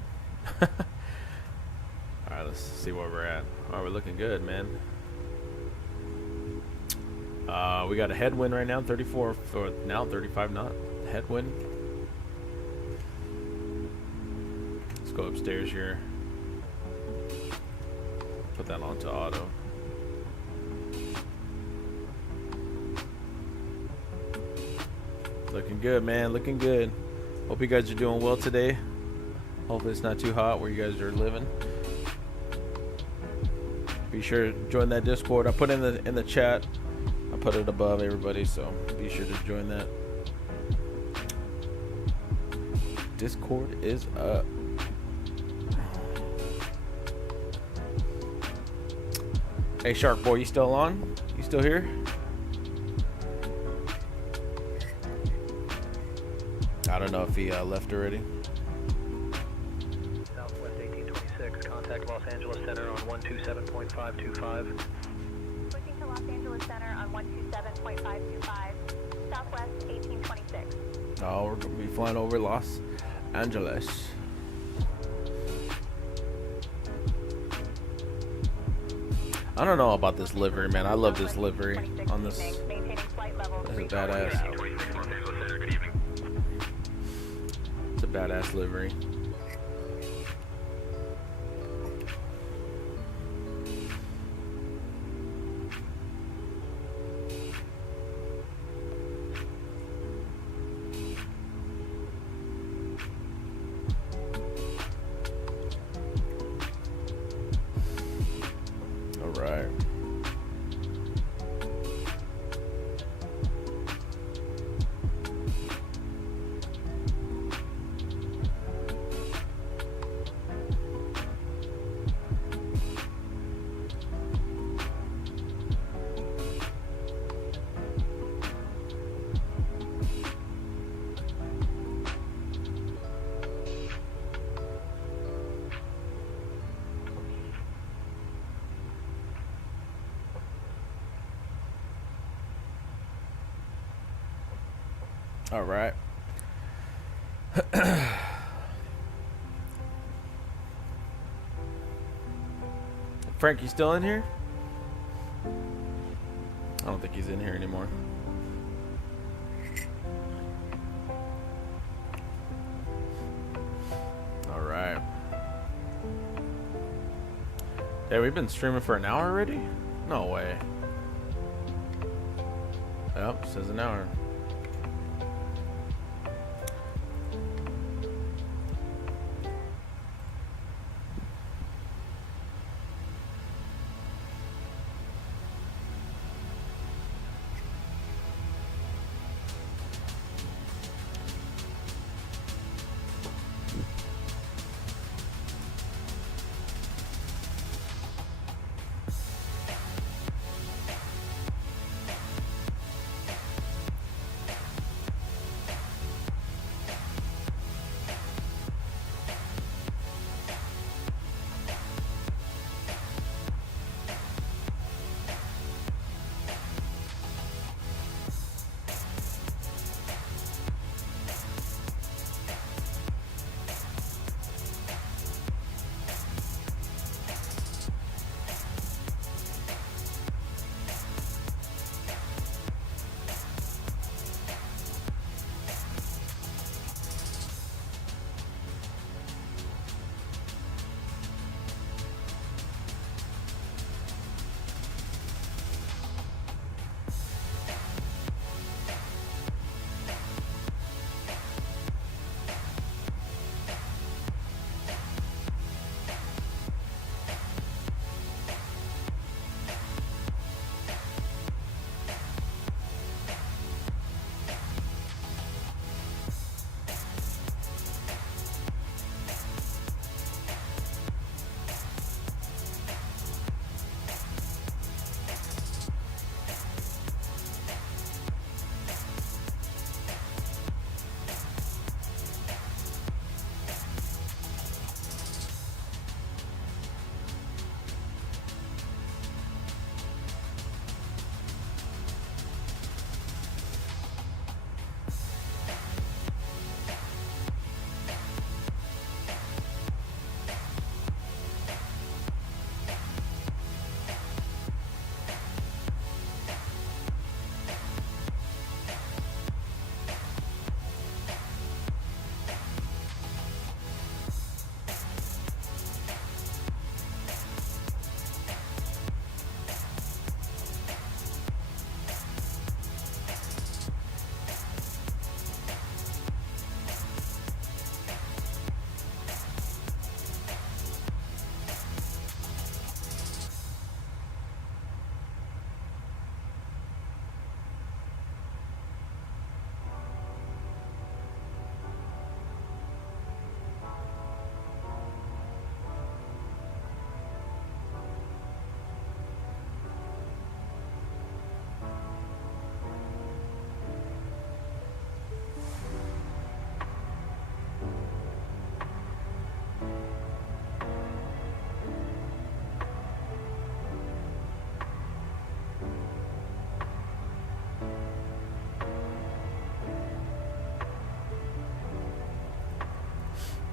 Alright, let's see where we're at. Alright, we're looking good, man. We got a headwind right now, 34 for now, 35 knot headwind. Let's go upstairs here. Put that onto auto. Looking good, man. Looking good. Hope you guys are doing well today. Hopefully it's not too hot where you guys are living. Be sure to join that Discord. I put in the chat. I put it above everybody, so be sure to join that. Discord is up. Hey Shark Boy, you still on? You still here? I don't know if he left already. Southwest 1826, contact Los Angeles Center on 127.525. Switching to Los Angeles Center on 127.525. Southwest 1826. Oh, we're gonna be flying over Los Angeles. I don't know about this livery, man. I love this livery on this. Maintaining flight level This is badass. 26 Los Angeles Center, good evening. It's a badass livery. All right. All right. Frank, you still in here? I don't think he's in here anymore. All right. Yeah, we've been streaming for an hour already? No way. Yep, says an hour.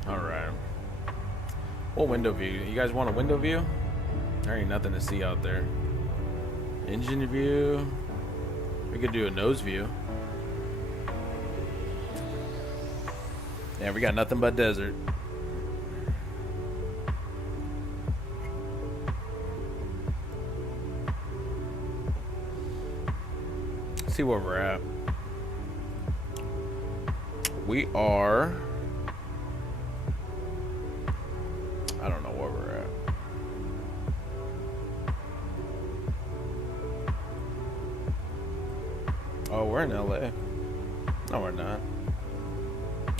All right. What window view? You guys want a window view? There ain't nothing to see out there. Engine view. We could do a nose view. Yeah, we got nothing but desert. Let's see where we're at. We are... I don't know where we're at. Oh, we're in LA. No, we're not.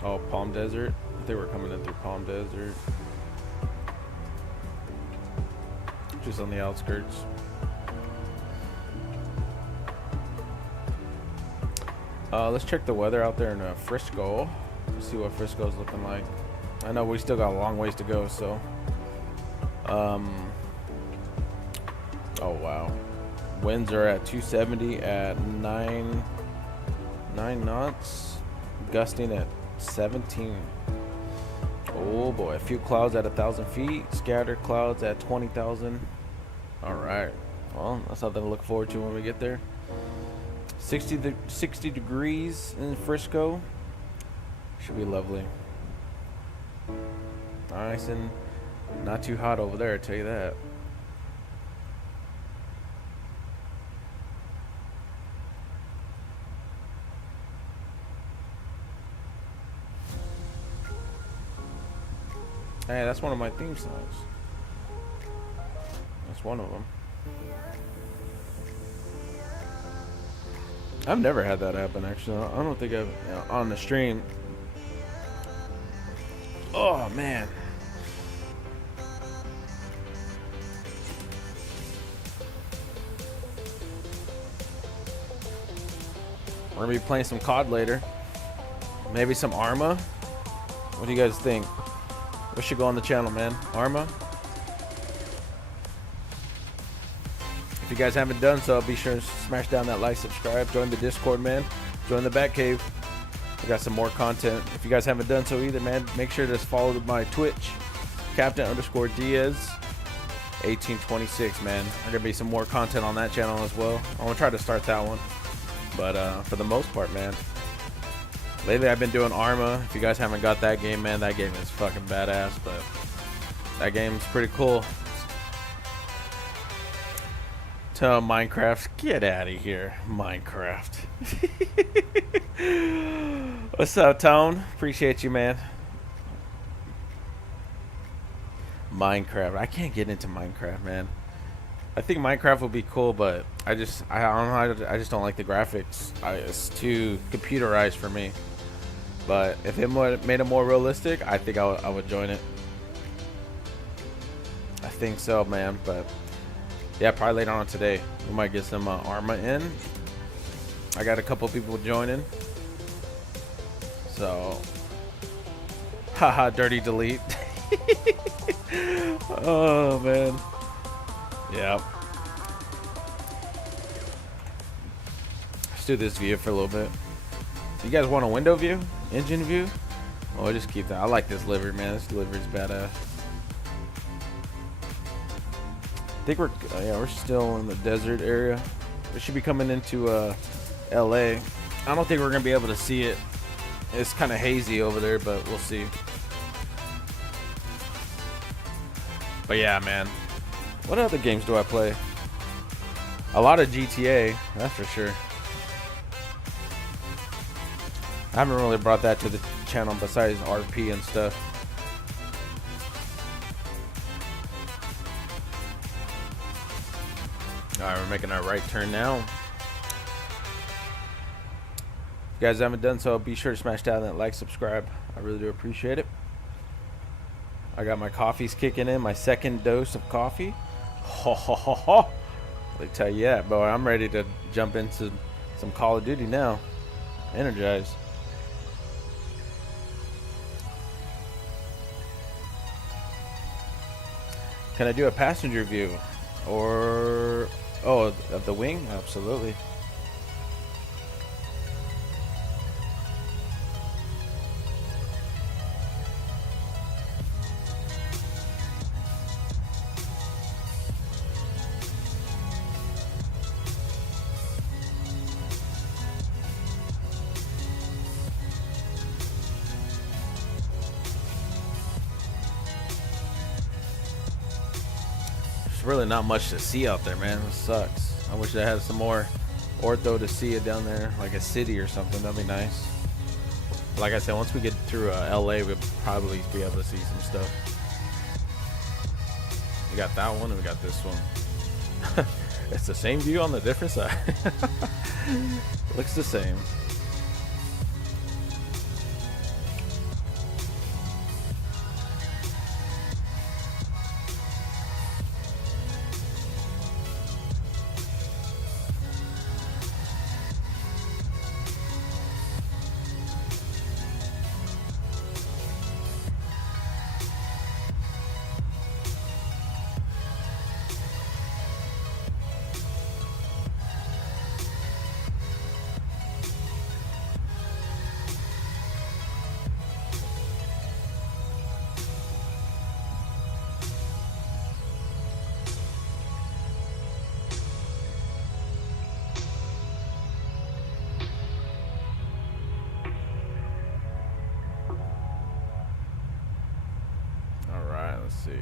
Oh, Palm Desert. I think we're coming in through Palm Desert. Just on the outskirts. Let's check the weather out there in Frisco. Let's see what Frisco's looking like. I know we still got a long ways to go, so. Oh, wow. Winds are at 270 at 9 knots. Gusting at 17. Oh boy, a few clouds at 1,000 feet. Scattered clouds at 20,000. All right. Well, that's something to look forward to when we get there. 60 degrees in Frisco. Should be lovely. Nice and not too hot over there, I tell you that. Hey, that's one of my theme songs. That's one of them. I've never had that happen, actually. I don't think I've on the stream. Oh man. We're gonna be playing some COD later. Maybe some Arma. What do you guys think? What should go on the channel, man? Arma? If you guys haven't done so, be sure to smash down that like, subscribe, join the Discord, man. Join the Batcave. We got some more content. If you guys haven't done so either, man, make sure to follow my Twitch, Captain_Diaz 1826, man. There's gonna be some more content on that channel as well. I'm gonna try to start that one, but for the most part, man. Lately, I've been doing Arma. If you guys haven't got that game, man, that game is fucking badass. But that game's pretty cool. Tell Minecraft, get out of here, Minecraft. What's up, Tone? Appreciate you, man. Minecraft. I can't get into Minecraft, man. I think Minecraft would be cool, but I don't know. I just don't like the graphics. It's too computerized for me. But if it made it more realistic, I think I would join it. I think so, man. But yeah, probably later on today we might get some Arma in. I got a couple people joining. So, haha, dirty delete. Oh man. Yeah. Let's do this view for a little bit. You guys want a window view? Engine view? Oh, just keep that. I like this livery, man. This livery's badass. I think we're still in the desert area. We should be coming into LA. I don't think we're gonna be able to see it. It's kind of hazy over there, but we'll see. But yeah, man. What other games do I play? A lot of GTA, that's for sure. I haven't really brought that to the channel besides RP and stuff. Alright, we're making our right turn now. If you guys haven't done so, be sure to smash down that like, subscribe. I really do appreciate it. I got my coffees kicking in, my second dose of coffee. Ho ho ho ho. Let me tell you that, boy. I'm ready to jump into some Call of Duty now. Energized. Can I do a passenger view? Or, oh, of the wing? Absolutely. really not much to see out there, man. It sucks. I wish I had some more ortho to see it down there, like a city or something. That'd be nice. Like I said, once we get through LA, we'll probably be able to see some stuff. We got that one and we got this one. It's the same view on the different side. Looks the same. Let's see.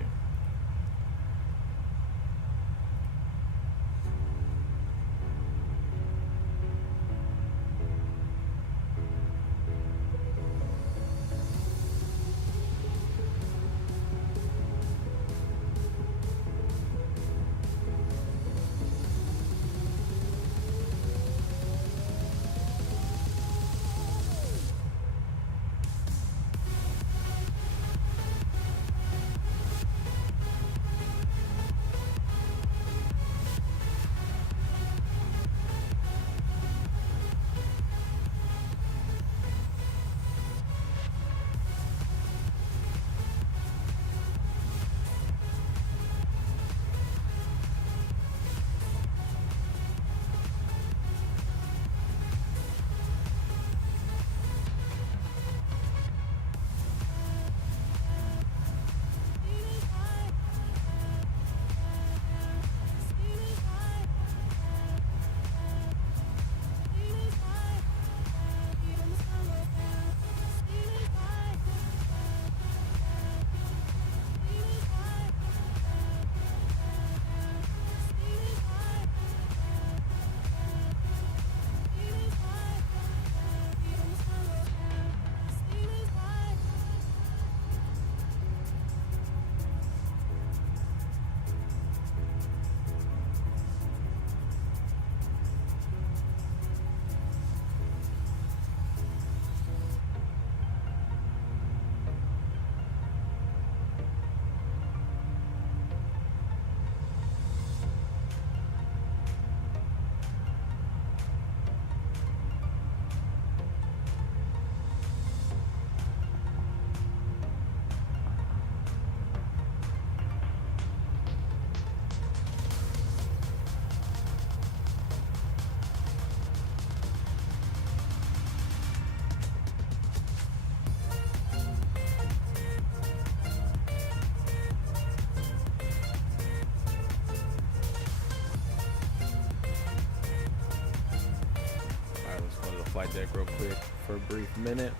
Flight deck real quick for a brief minute.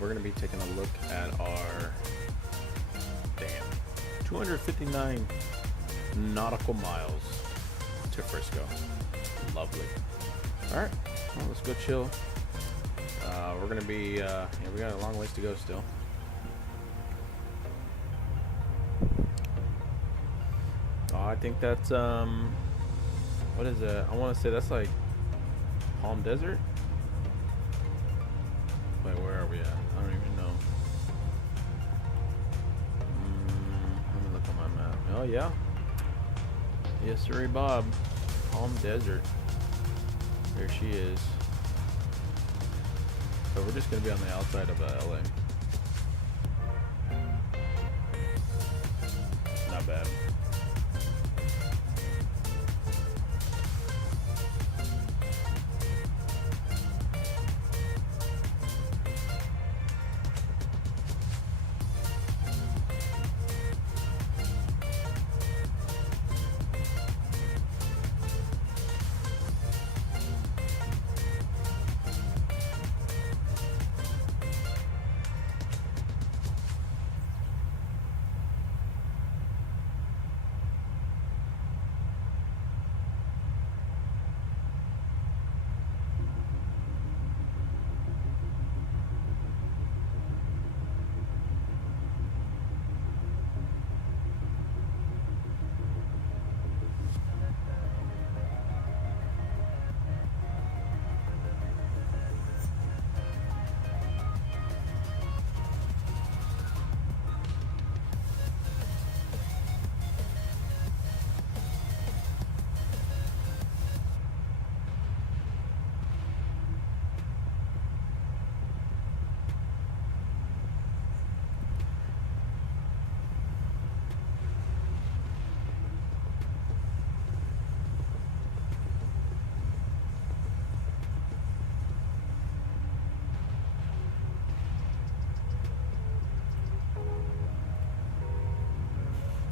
We're going to be taking a look at our 259 nautical miles to Frisco. Lovely. All right, well, let's go chill. We're going to be yeah, we got a long ways to go still. Oh, I think that's what is that? I want to say that's like Palm Desert. Wait, where are we at? I don't even know. Let me look on my map. Oh yeah. Yes, sirree, Bob. Palm Desert. There she is. So we're just gonna be on the outside of LA. Not bad.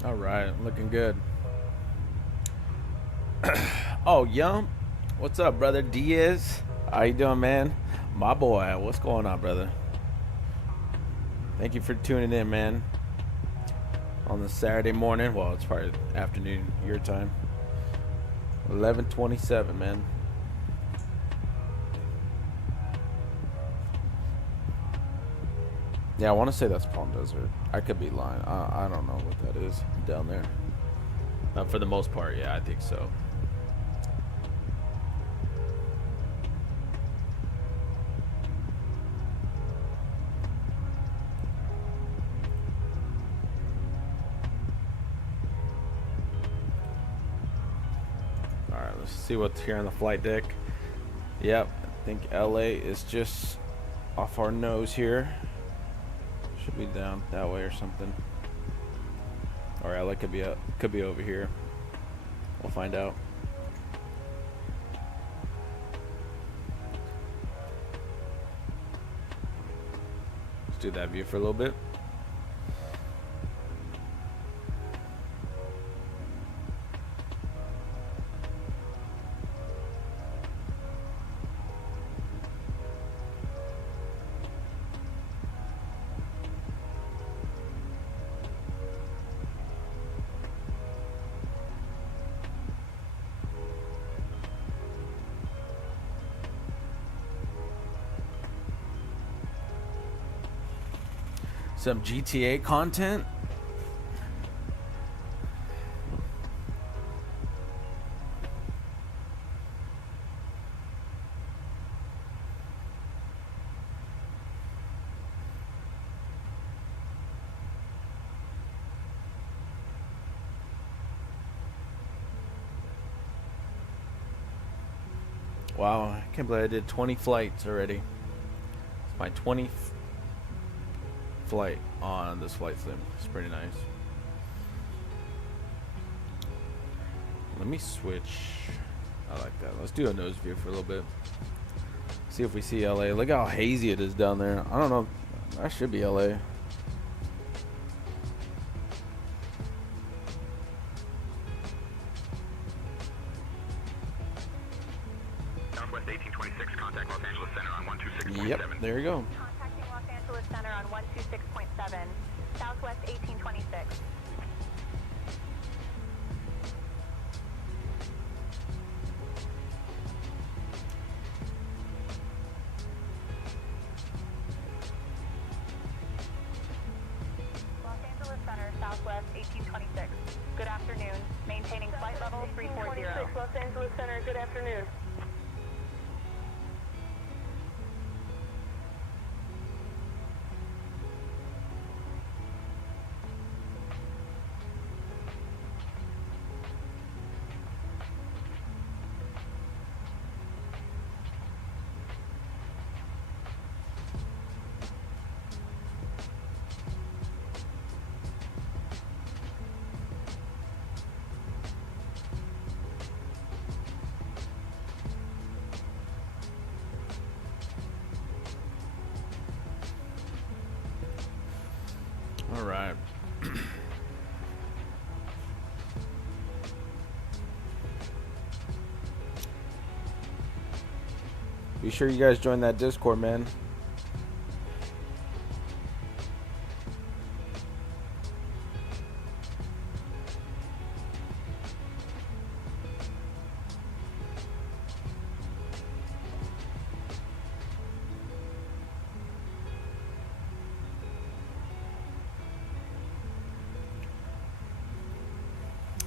All right, looking good. Oh, Yum, what's up, brother Diaz? How you doing, man? My boy, what's going on, brother? Thank you for tuning in, man. On the Saturday morning, well, it's probably afternoon your time. 11:27, man. Yeah, I want to say that's Palm Desert. I could be lying. I don't know what that is down there. For the most part, yeah, I think so. All right, let's see what's here on the flight deck. Yep, I think LA is just off our nose here. Should be down that way or something. All right, LA could be over here. We'll find out. Let's do that view for a little bit. Some GTA content. Wow, I can't believe I did 20 flights already. It's my 20th flight on this flight sim. It's pretty nice. Let me switch. I like that. Let's do a nose view for a little bit. See if we see LA. Look how hazy it is down there. I don't know. That should be LA. Southwest 1826, contact Los Angeles Center on 126.7. Yep, there you go. Contacting Los Angeles Center on 126.7, Southwest 1826. Los Angeles Center, Southwest 1826. Good afternoon. Maintaining flight level 340. Los Angeles Center, good afternoon. All right. Be sure you guys join that Discord, man.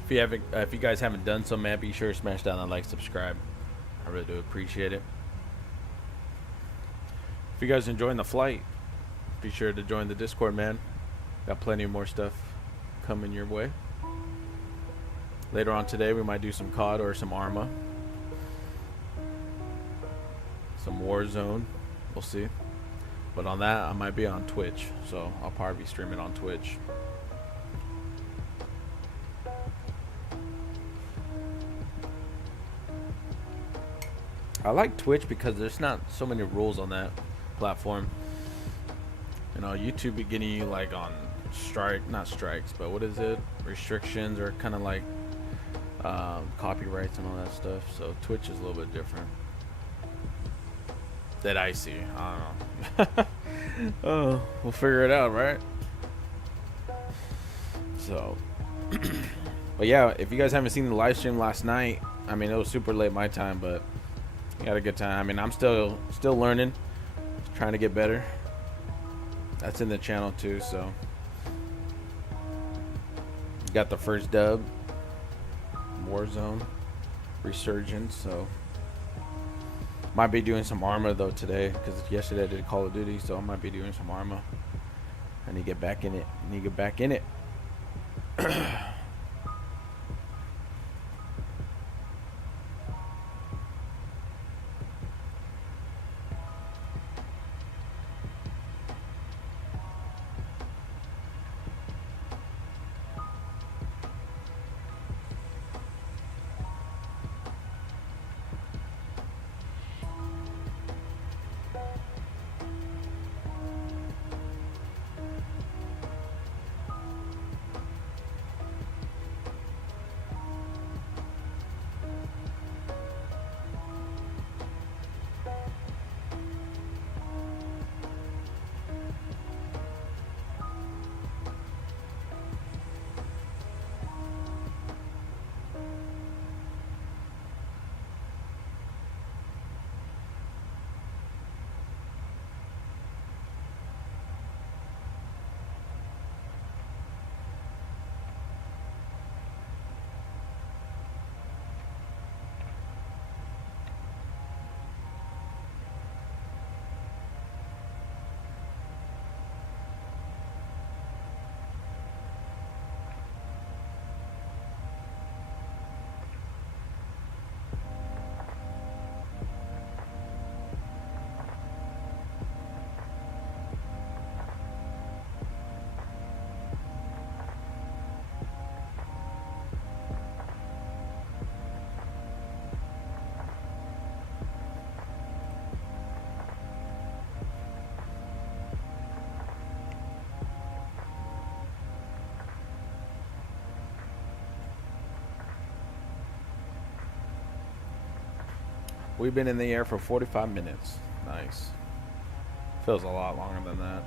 If you guys haven't done so, man, be sure to smash down that like, subscribe. I really do appreciate it. If you guys are enjoying the flight, be sure to join the Discord, man. Got plenty more stuff coming your way. Later on today, we might do some COD or some Arma. Some Warzone. We'll see. But on that, I might be on Twitch. So I'll probably be streaming on Twitch. I like Twitch because there's not so many rules on that platform. You know, YouTube be getting you like on not strikes, but what is it? Restrictions or kind of like copyrights and all that stuff. So Twitch is a little bit different. That I see. I don't know. Oh, we'll figure it out, right? So, but yeah, if you guys haven't seen the live stream last night, I mean, it was super late my time, but we had a good time. I mean, I'm still learning, trying to get better. That's in the channel too, so got the first dub, Warzone, Resurgence. So might be doing some Arma though today, because yesterday I did Call of Duty, so I might be doing some Arma. I need to get back in it. We've been in the air for 45 minutes. Nice. Feels a lot longer than that.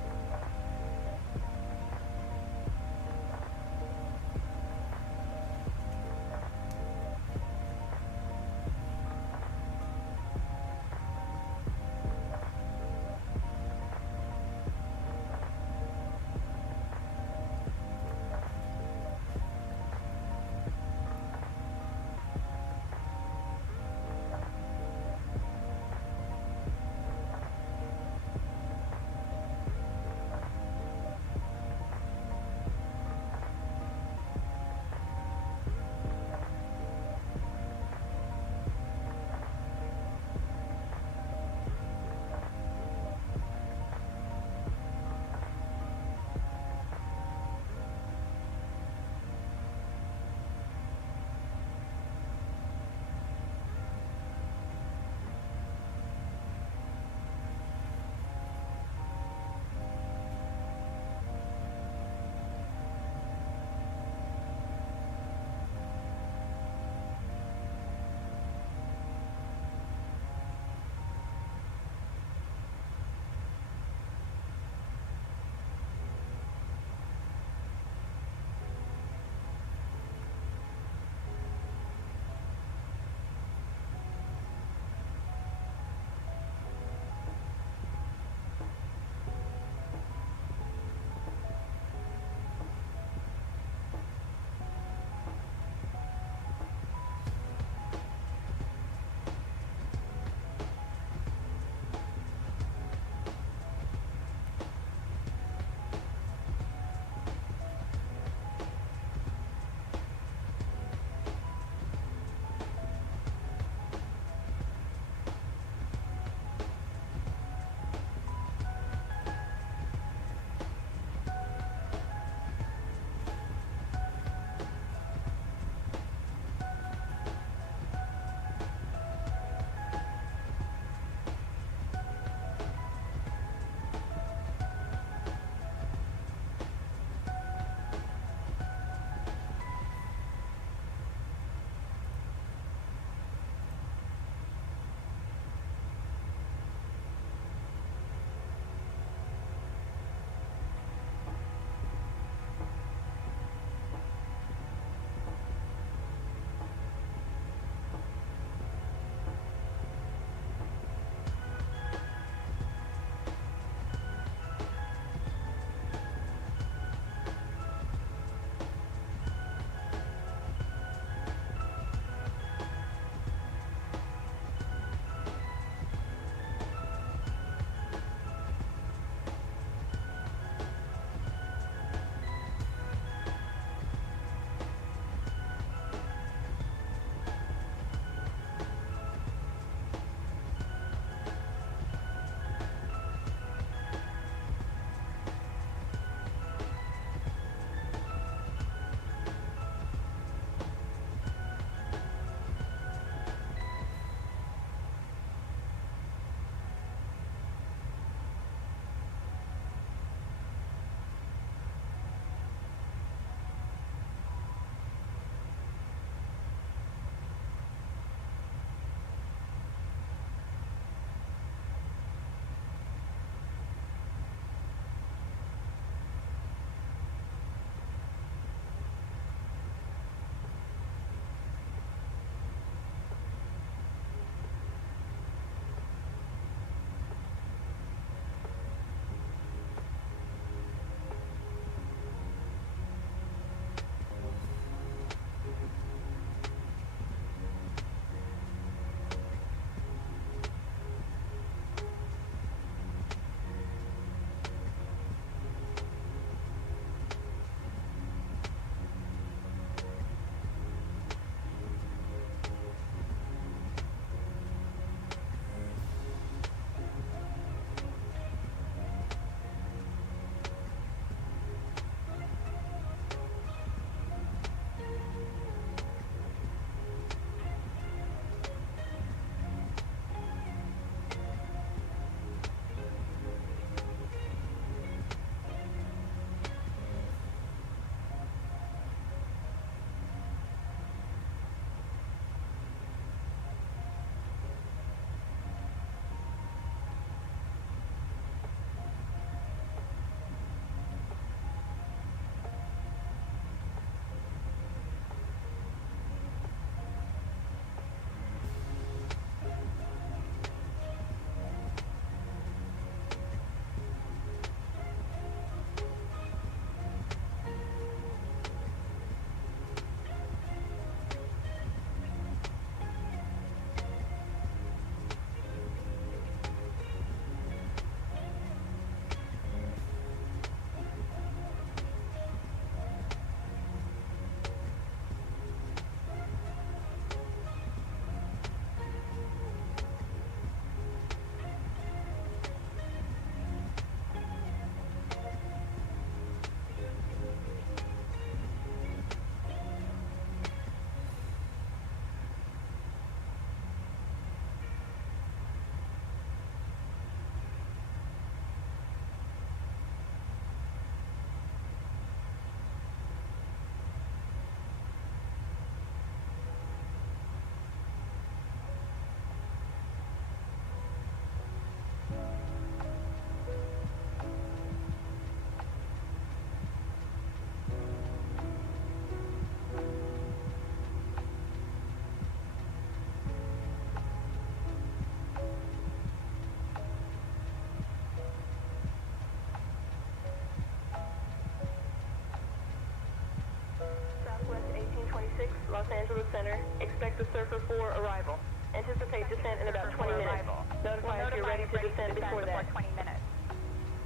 Los Angeles Center. Expect the Surfer 4 arrival. Anticipate descent in about 20 minutes. Notify if you're ready to descend before that. 20 minutes.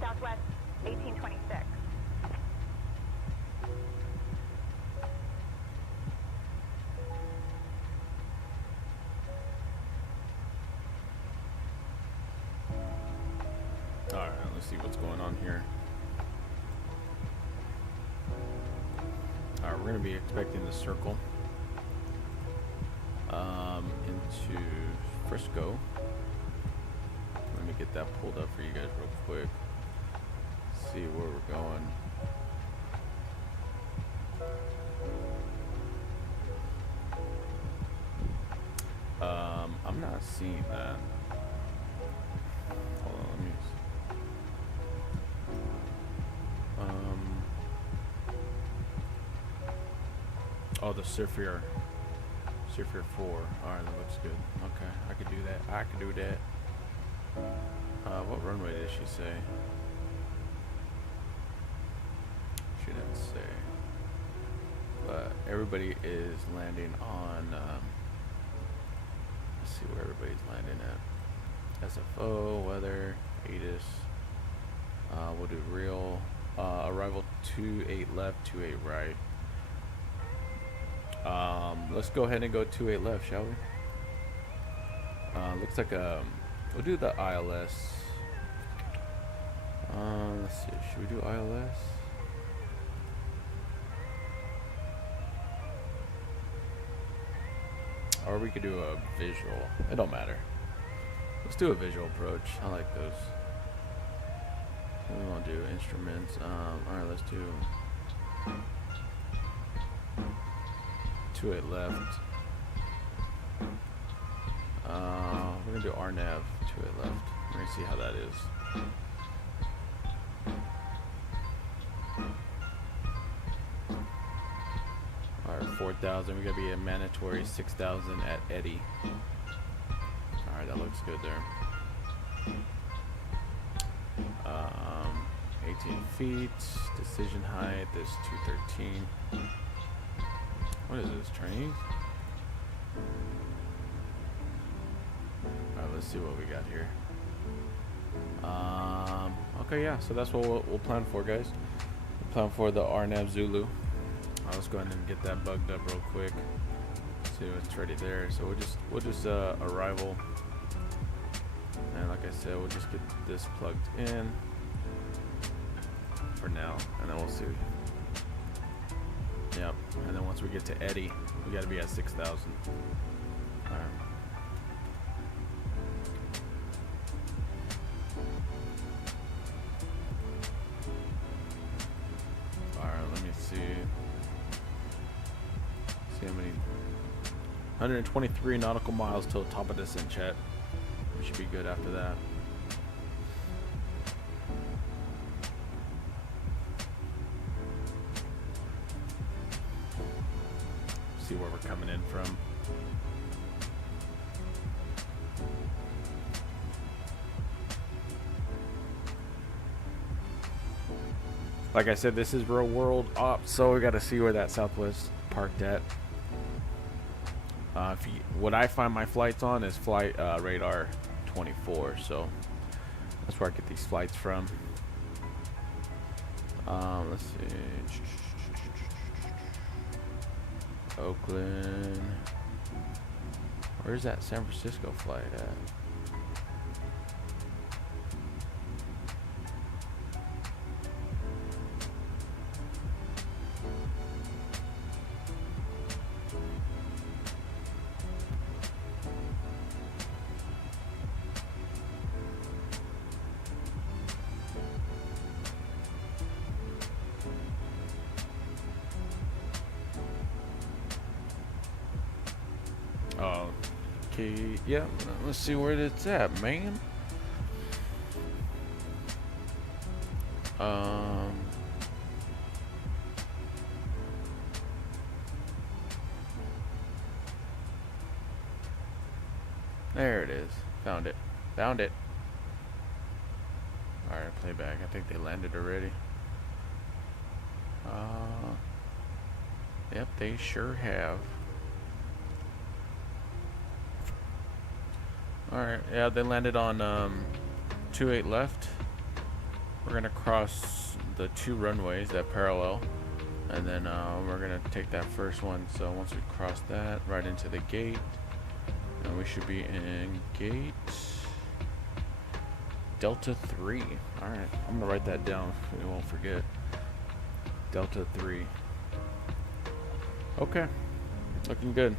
Southwest 1826. Alright, let's see what's going on here. Alright, we're going to be expecting the circle into Frisco. Let me get that pulled up for you guys real quick. See where we're going. I'm not seeing that. Hold on, let me oh, the Surfer 4. Alright, that looks good. Okay, I could do that. I could do that. What runway did she say? She didn't say. But everybody is landing on, let's see where everybody's landing at. SFO, weather, ATIS. We'll do real. Arrival 28 left, 28 right. Let's go ahead and go 28 left, shall we? Looks like we'll do the ILS. Let's see. Should we do ILS? Or we could do a visual. It don't matter. Let's do a visual approach. I like those. We won't do instruments. Alright, let's do 28 left. We're gonna do RNAV 28 left. We're gonna see how that is. Alright, 4,000. We gotta be a mandatory 6,000 at Eddy. Alright, that looks good there. 18 feet. Decision height is 213. What is this, Chinese? Alright, let's see what we got here. Okay, yeah, so that's what we'll plan for, guys. We'll plan for the RNAV Zulu. Let's go ahead and get that bugged up real quick. See what's ready there. So we'll just arrival. And like I said, we'll just get this plugged in for now, and then we'll see. Yep, and then once we get to Eddy, we gotta be at 6,000. Alright. Alright, let me see. See how many. 123 nautical miles till top of descent, chat. We should be good after that. See where we're coming in from. Like I said, this is real world ops, so we got to see where that Southwest parked at. What I find my flights on is flight radar 24, so that's where I get these flights from. Let's see. Oakland. Where's that San Francisco flight at? Oh, okay, yeah, let's see where it's at, man. There it is. Found it. Found it. Alright, playback. I think they landed already. Yep, they sure have. Alright, yeah, they landed on 28 left. We're gonna cross the 2 runways that parallel, and then we're gonna take that first one. So once we cross that, right into the gate, and we should be in gate Delta 3. Alright, I'm gonna write that down so we won't forget. Delta 3. Okay, looking good.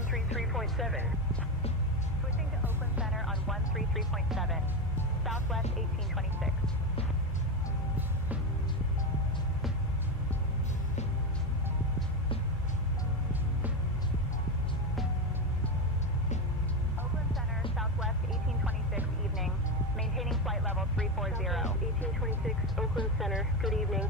133.7. Switching to Oakland Center on 133.7, Southwest 1826. Oakland Center, Southwest 1826, evening. Maintaining flight level 340. 1826, Oakland Center. Good evening.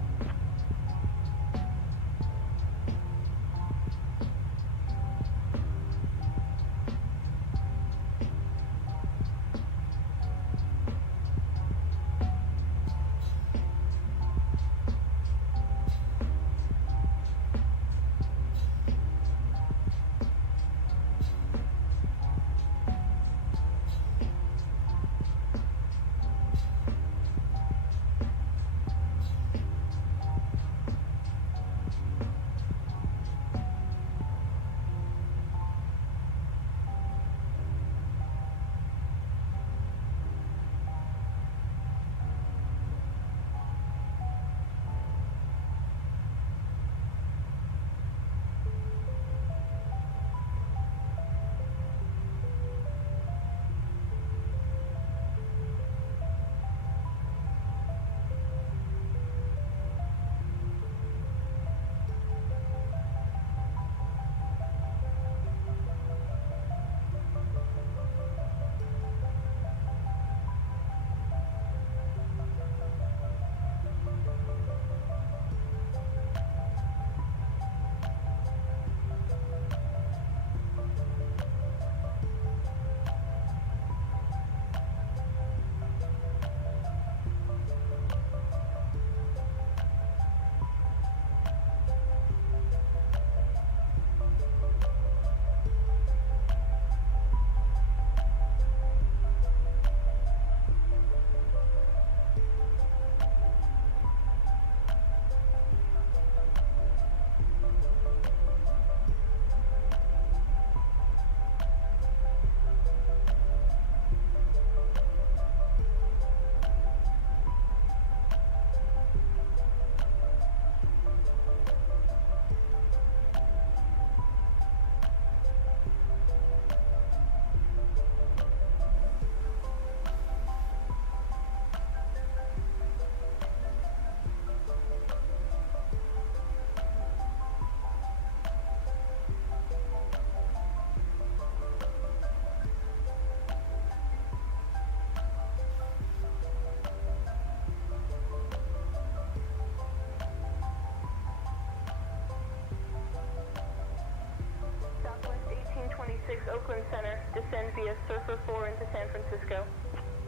Southwest 1826, Oakland Center. Descend via Surfer 4 into San Francisco.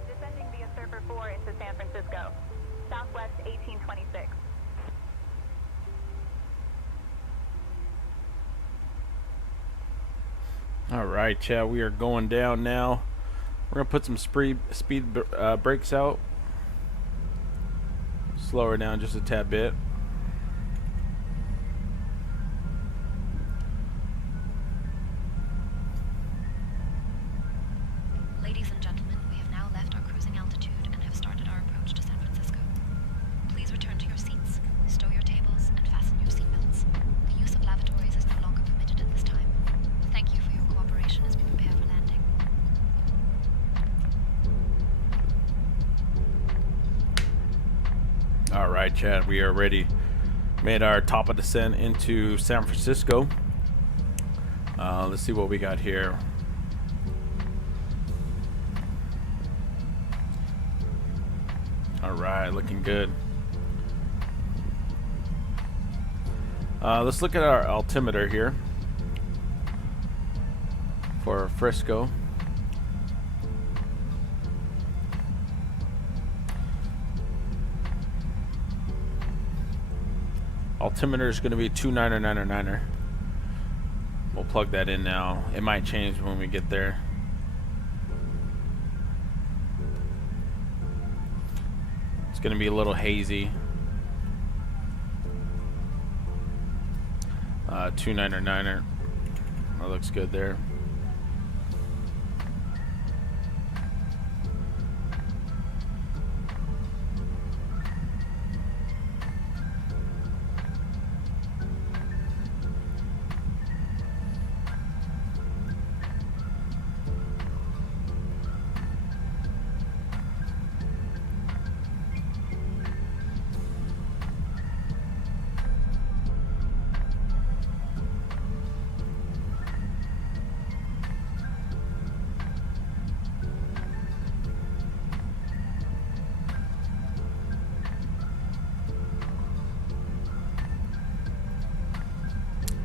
Descending via Surfer 4 into San Francisco, Southwest 1826. All right, Chad, we are going down now. We're going to put some speed brakes out. Slow her down just a tad bit. Ladies and gentlemen, we have now left our cruising altitude and have started our approach to San Francisco. Please return to your seats, stow your tables, and fasten your seatbelts. The use of lavatories is no longer permitted at this time. Thank you for your cooperation as we prepare for landing. All right, Chad, we are ready. Made our top of descent into San Francisco. Let's see what we got here. All right, looking good. Let's look at our altimeter here for Frisco. Altimeter is going to be 2999er. We'll plug that in now. It might change when we get there. It's going to be a little hazy. 2999er. That looks good there.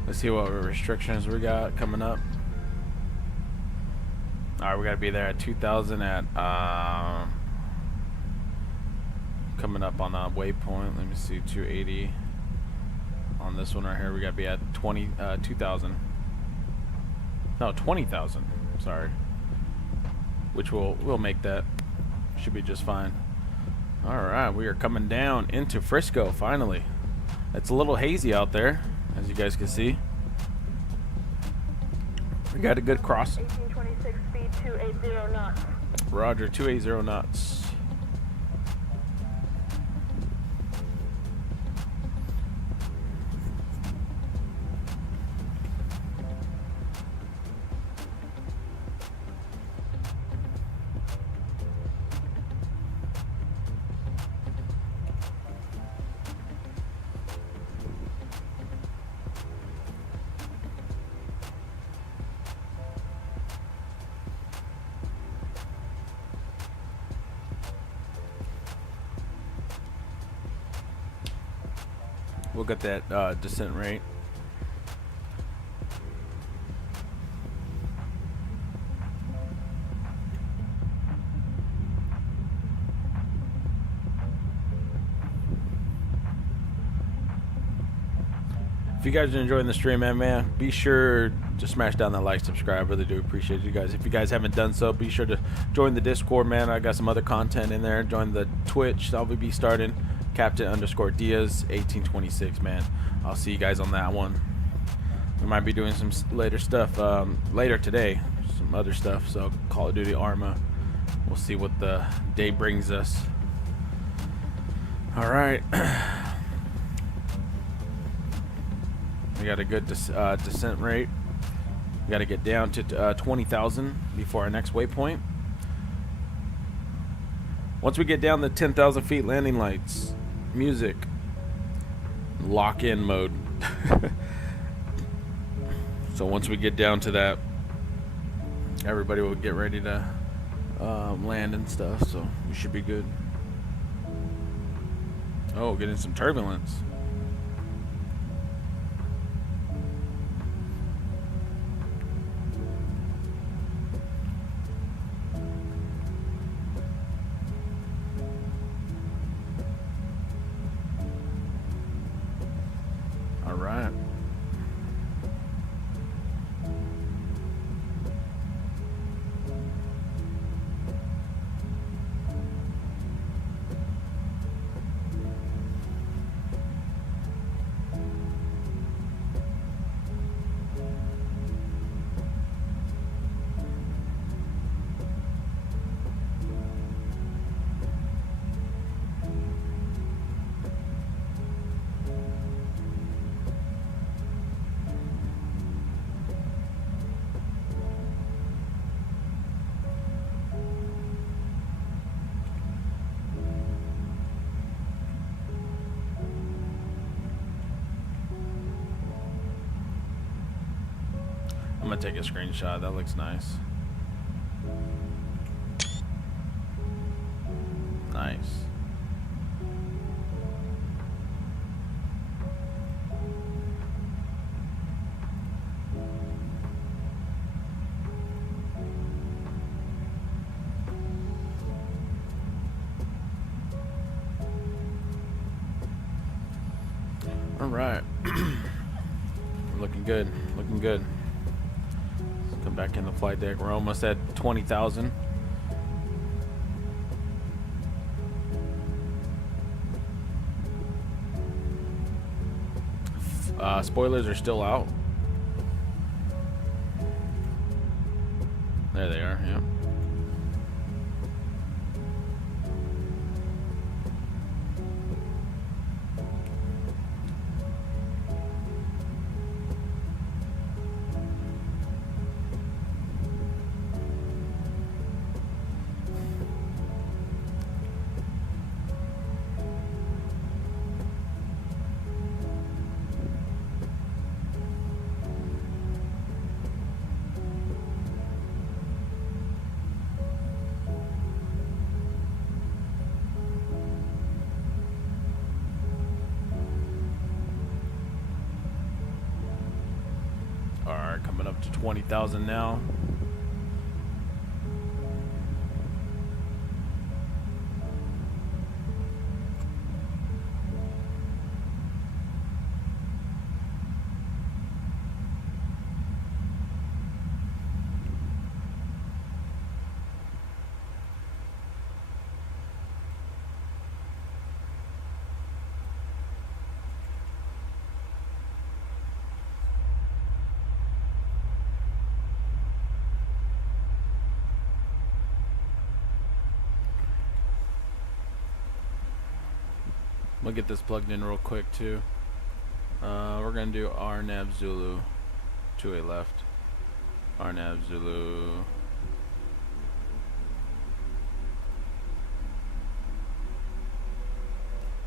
Let's see what restrictions we got coming up. All right, we got to be there at 2,000 at coming up on a waypoint. Let me see, 280 on this one right here. We got to be at 2,000. No, 20,000. Sorry. Which we'll make that. Should be just fine. All right, we are coming down into Frisco finally. It's a little hazy out there, as you guys can see. We got a good cross. 1826, speed 280 knots. Roger, 280 knots. We'll get that descent rate. If you guys are enjoying the stream, man, be sure to smash down that like, subscribe. Really do appreciate you guys. If you guys haven't done so, be sure to join the Discord, man. I got some other content in there. Join the Twitch. I'll be starting Captain_Diaz 1826, man. I'll see you guys on that one. We might be doing some later stuff later today, some other stuff. So Call of Duty Arma. We'll see what the day brings us. All right. We got a good descent rate. We got to get down to 20,000 before our next waypoint. Once we get down to 10,000 feet, landing lights, music, lock-in mode. So once we get down to that, everybody will get ready to land and stuff. So we should be good. Oh, getting some turbulence. I'm gonna take a screenshot. That looks nice. Nice. All right. Looking good. Looking good. Come back in the flight deck. We're almost at 20,000. Spoilers are still out. There they are. Yeah. up to 20,000 now. We'll get this plugged in real quick too. We're gonna do RNAV Zulu 28 left. RNAV Zulu.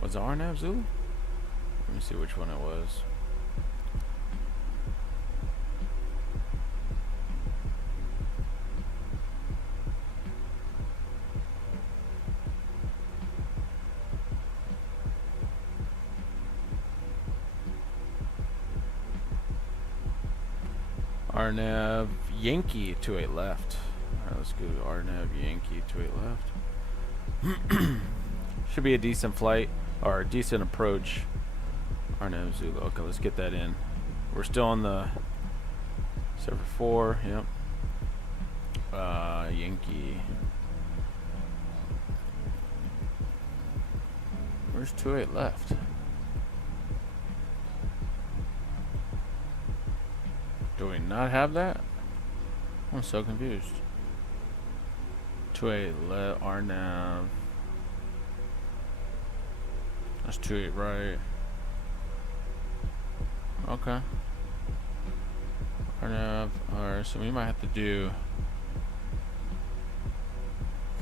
Was it RNAV Zulu? Let me see which one it was. RNAV Yankee 28 left. Alright, let's go to RNAV Yankee 28 left. Should be a decent flight or a decent approach. RNAV Zulu. Okay, let's get that in. We're still on the server 4. Yep. Yankee. Where's 28 left? Do we not have that? I'm so confused. 28 left. RNAV. That's 28 right. Okay. RNAV. Alright, so we might have to do.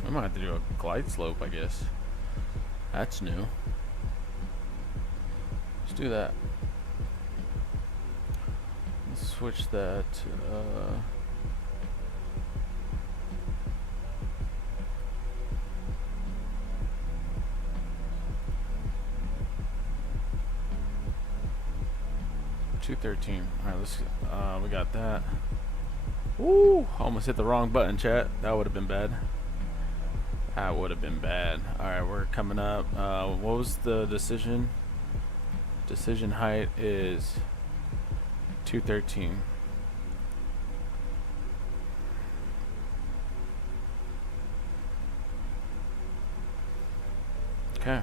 We might have to do a glide slope, I guess. That's new. Let's do that. Let's switch that to, $213. Alright, let's we got that. Woo! Almost hit the wrong button, chat. That would have been bad. That would have been bad. Alright, we're coming up. What was the decision? Decision height is 213. Okay.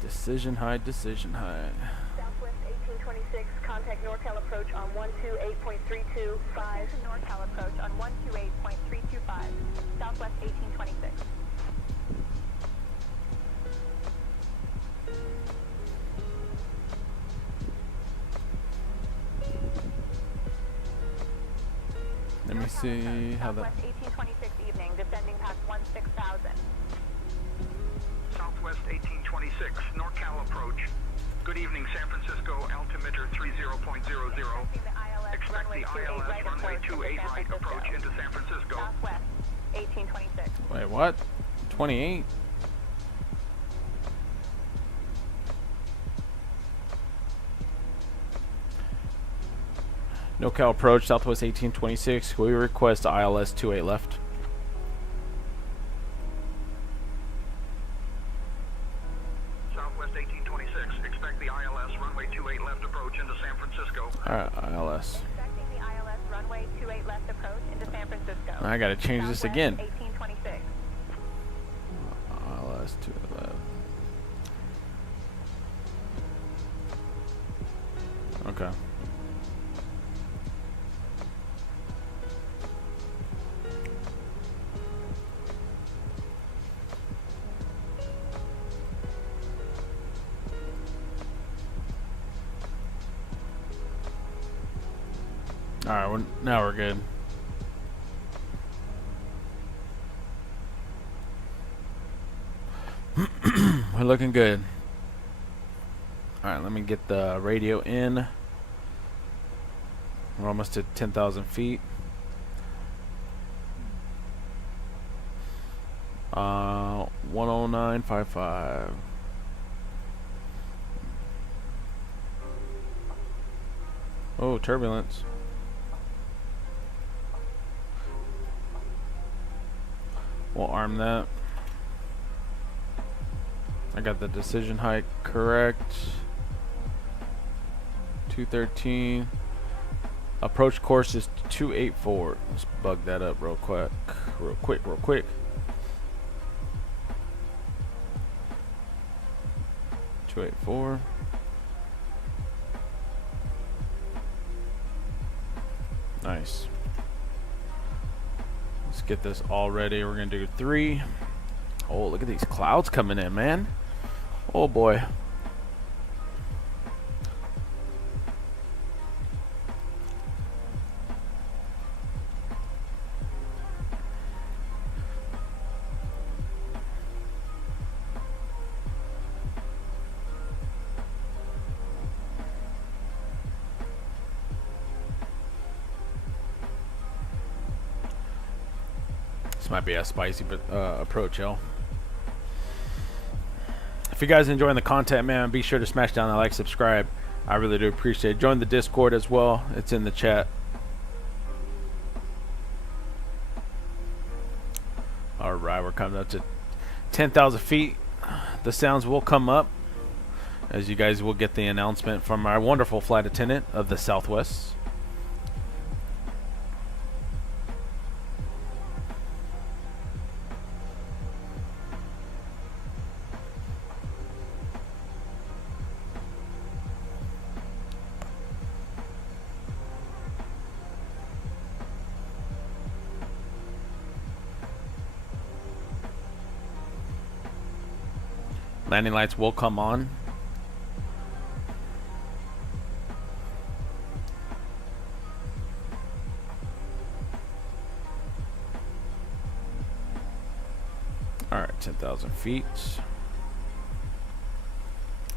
Decision height, decision height. Southwest 1826, contact NorCal approach on 128.325. NorCal approach on 128.325. Southwest 1826. Let me see how that. Southwest 1826 evening, descending past 16,000. Southwest 1826, NorCal approach. Good evening, San Francisco, altimeter 30.00. Expect the ILS runway 28 right approach into San Francisco. Southwest 1826. Wait, what? 28? NorCal approach, Southwest 1826. We request ILS 28 left. Southwest 1826, expect the ILS runway 28 left approach into San Francisco. Alright, ILS. Expecting the ILS runway 28 left approach into San Francisco. I gotta change this Southwest again. 1826. ILS 28 left. Okay. Alright, now we're good. We're looking good. Alright, let me get the radio in. We're almost at 10,000 feet. 109.55. Oh, turbulence. We'll arm that. I got the decision height correct. 213. Approach course is 284. Let's bug that up real quick. Real quick. 284. Nice. Let's get this all ready. We're gonna do 3. Oh, look at these clouds coming in, man. Oh boy. This might be a spicy approach, y'all. If you guys enjoying the content, man, be sure to smash down that like, subscribe. I really do appreciate it. Join the Discord as well. It's in the chat. All right, we're coming up to 10,000 feet. The sounds will come up as you guys will get the announcement from our wonderful flight attendant of the Southwest. Landing lights will come on. All right, 10,000 feet.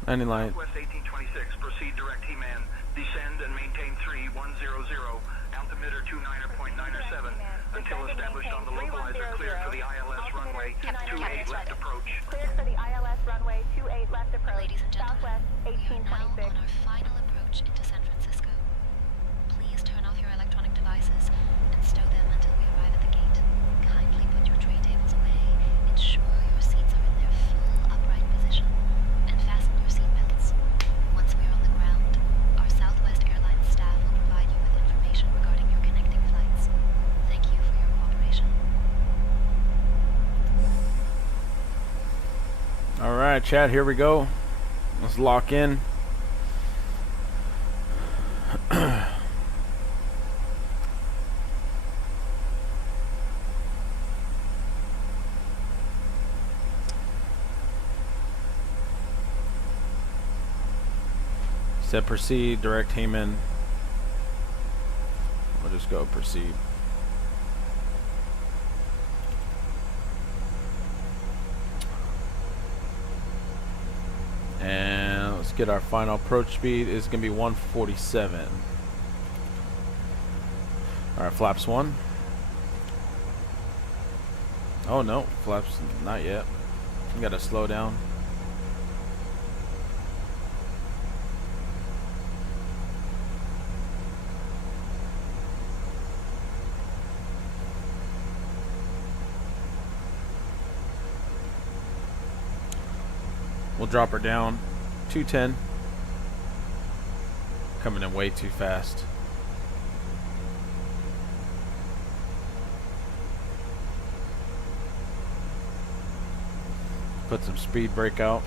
Landing light. Southwest 1826, proceed direct He-Man. Descend and maintain 3100. Altimeter 29.97 until established on the localizer. Cleared for the ILS runway 28 left approach. Cleared for the ILS runway 28 left approach. Ladies and gentlemen, Southwest we are now 1826. on our final approach into San Francisco. Please turn off your electronic devices and stow them until we arrive at the gate. Kindly put your tray tables away, ensure your seats are in their full upright position, and fasten your seatbelts. Once we are on the ground, our Southwest Airlines staff will provide you with information regarding your connecting flights. Thank you for your cooperation. All right, chat, here we go. Let's lock in. Set proceed, direct Heyman. We'll just go proceed. And let's get our final approach speed. Is going to be 147. All right, flaps 1. Oh no, flaps not yet. You got to slow down. We'll drop her down. 210. Coming in way too fast. Put some speed brake out.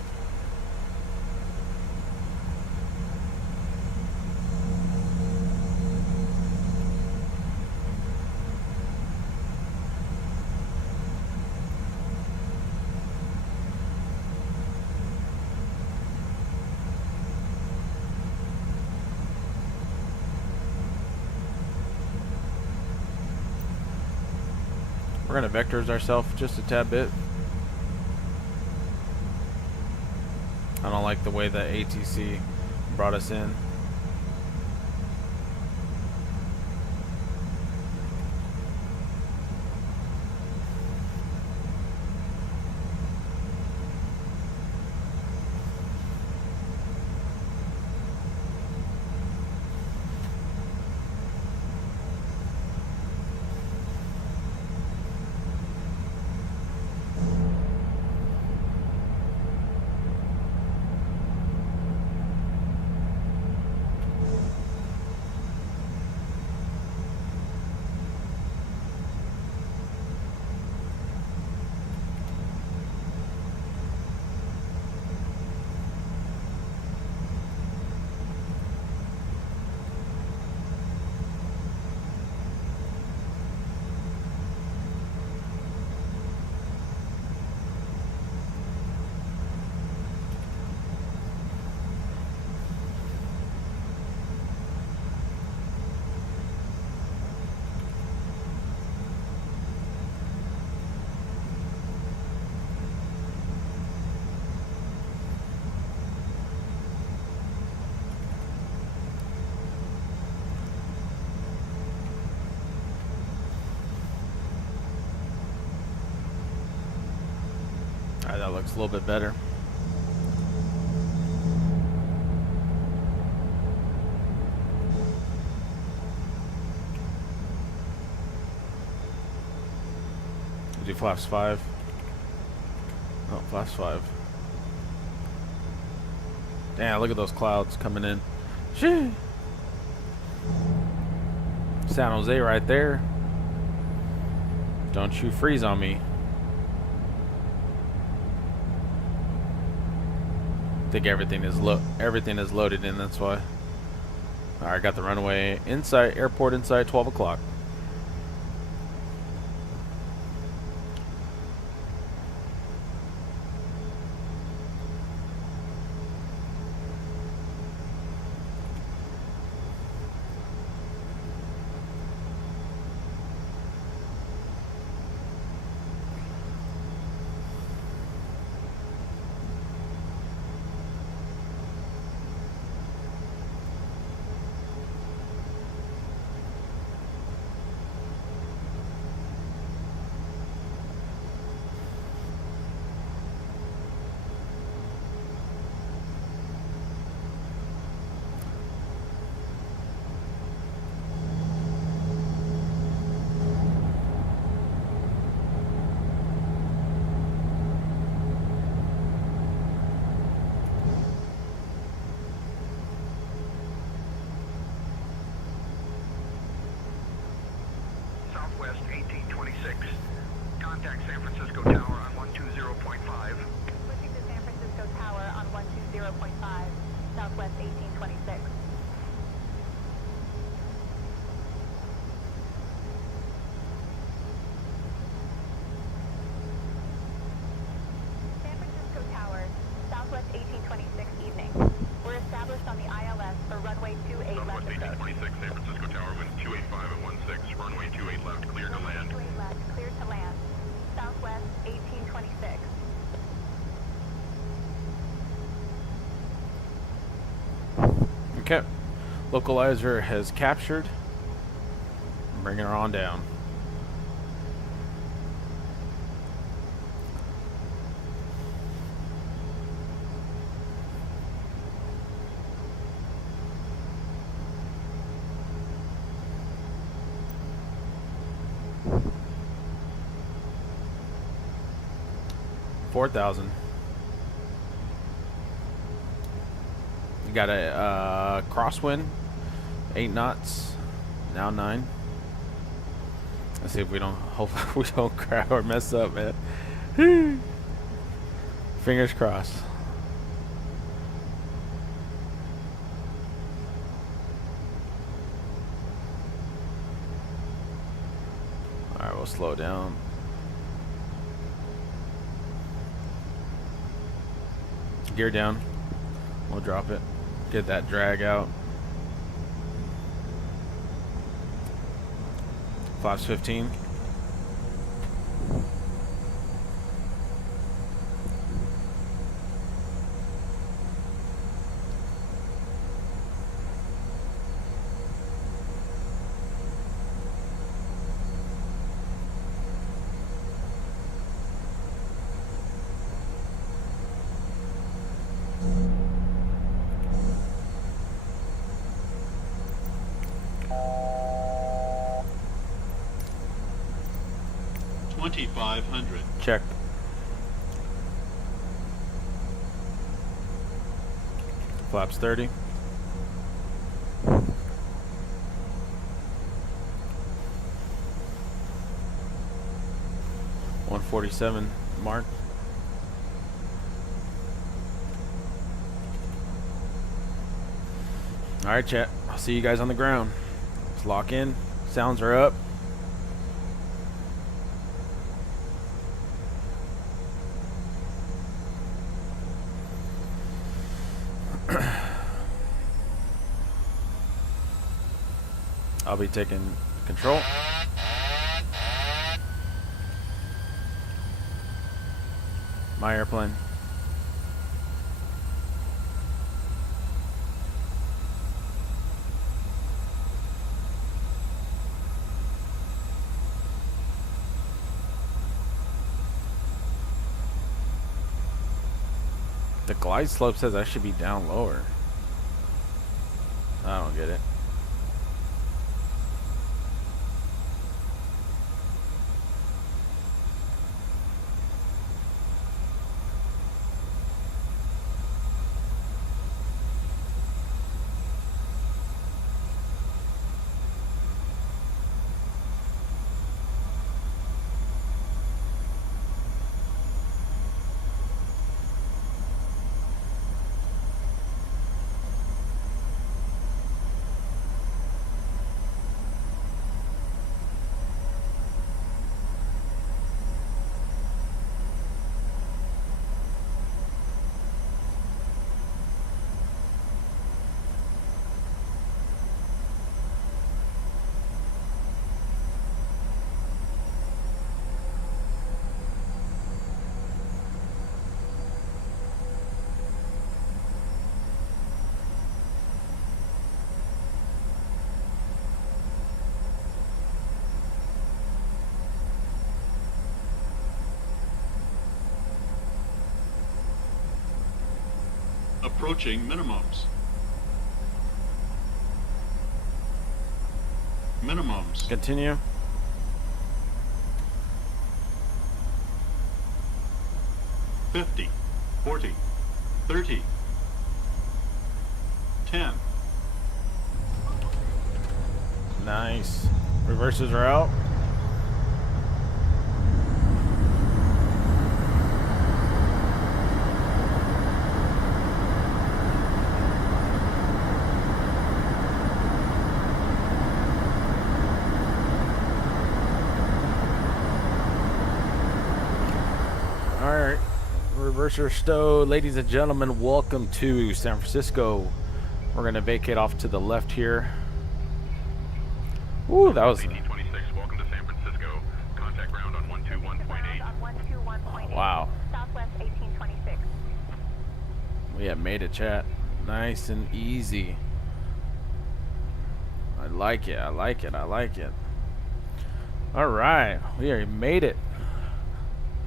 We're going to vectors ourselves just a tad bit. I don't like the way that ATC brought us in. That looks a little bit better. Do flaps 5. Oh, flaps 5. Damn, look at those clouds coming in. Shoo. San Jose right there. Don't you freeze on me. I think everything is loaded in, that's why. Alright, got the runway inside, airport inside, 12 o'clock. Southwest 1826. Contact San Francisco Tower on 120.5. Switching to San Francisco Tower on 120.5, Southwest 1826. San Francisco Tower, Southwest 1826 evening. We're established on the ILS for runway 28 left approach. 1826, San Francisco Tower, wind 285 at 16, runway 28 left, clear to land. 28 left, clear to land. Southwest 1826. Okay. Localizer has captured. Bringing her on down. $4,000. You got a crosswind, 8 knots, now 9. Let's see if we don't, hope we don't crash or mess up, man. Fingers crossed. All right, we'll slow down. Gear down. We'll drop it. Get that drag out. Flaps 15. Check. Flaps 30. $147 mark. All right, chat. I'll see you guys on the ground. Let's lock in. Sounds are up. I'll be taking control. My airplane. The glide slope says I should be down lower. I don't get it. Approaching minimums. Minimums. Continue. 50, 40, 30, 10. Nice. Reverses are out. Alright, reverser stowed. Ladies and gentlemen, welcome to San Francisco. We're going to vacate off to the left here. Ooh, that was... 1826, welcome to San Francisco. Contact ground on 121.8. On 121.8. Wow. Southwest 1826. We have made it, chat. Nice and easy. I like it, I like it, I like it. Alright, we already made it.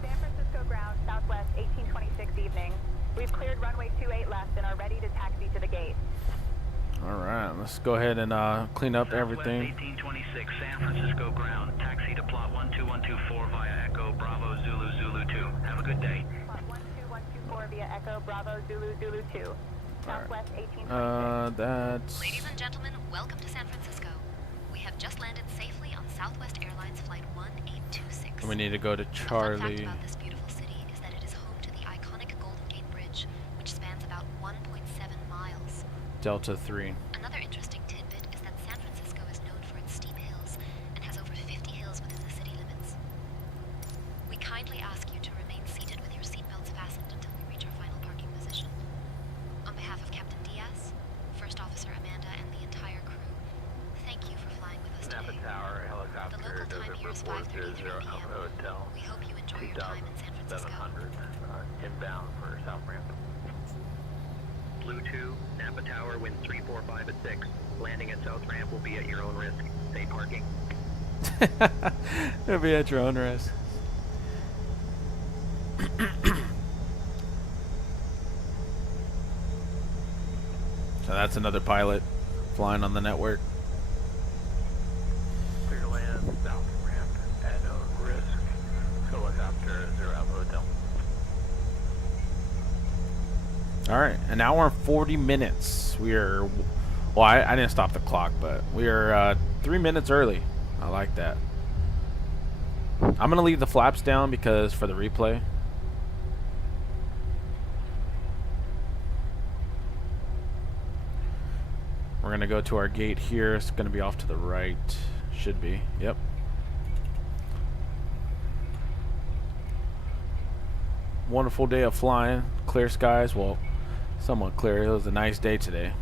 San Francisco ground, Southwest 1826 evening. We've cleared runway 28 left and are ready to taxi to the gate. Alright, let's go ahead and clean up everything. 1826, San Francisco ground. Taxi to plot 12124 via Echo Bravo Zulu Zulu 2. Have a good day. Plot 12124 via Echo Bravo Zulu Zulu 2. Southwest 1826. That's... Ladies and gentlemen, welcome to San Francisco. We have just landed safely on Southwest Airlines Flight 1826. We need to go to The fun fact Charlie. about this beautiful city is that it is home to the iconic Golden Gate Bridge, which spans about 1.7 miles. Delta 3. Another interesting tidbit is that San Francisco is known for its steep hills and has over 50 hills within the city limits. We kindly ask you to remain seated with your seatbelts fastened until we reach our final parking position. On behalf of Captain Diaz, First Officer Amanda, and the entire crew, thank you for flying with us Napa today. Tower, The helicopter, local time here is 5:33 p.m. Hotel, We hope you enjoy your time in San Francisco. 2700, inbound for South Ramp. Blue 2, Napa Tower, wind 345 at 6. Landing at South Ramp will be at your own risk. Stay parking. It'll be at your own risk. So that's another pilot flying on the network. Clear to land, South Ramp, at own risk. Helicopter, 0 Alpha Hotel. All right, an hour and 40 minutes. We are, well, I didn't stop the clock, but we are 3 minutes early. I like that. I'm gonna leave the flaps down because for the replay. We're gonna go to our gate here. It's gonna be off to the right. Should be. Yep. Wonderful day of flying. Clear skies. Well, somewhat clear. It was a nice day today.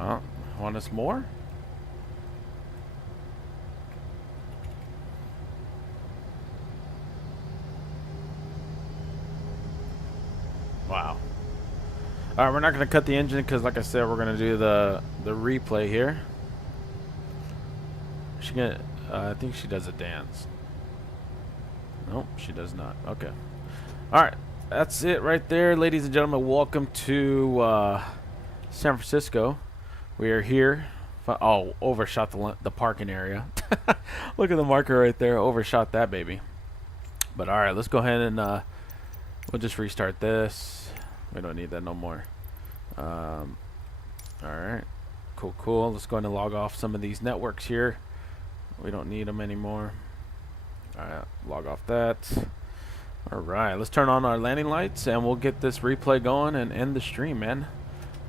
Oh, want us more? Wow. All right, we're not going to cut the engine because, like I said, we're going to do the replay here. She gonna, I think she does a dance. Nope, she does not. Okay. All right, that's it right there, ladies and gentlemen. Welcome to San Francisco. We are here. Oh, overshot the parking area. Look at the marker right there. Overshot that baby. But all right, let's go ahead and we'll just restart this. We don't need that no more. All right, cool. Let's go ahead and log off some of these networks here. We don't need them anymore. All right, log off that. All right, let's turn on our landing lights and we'll get this replay going and end the stream, man.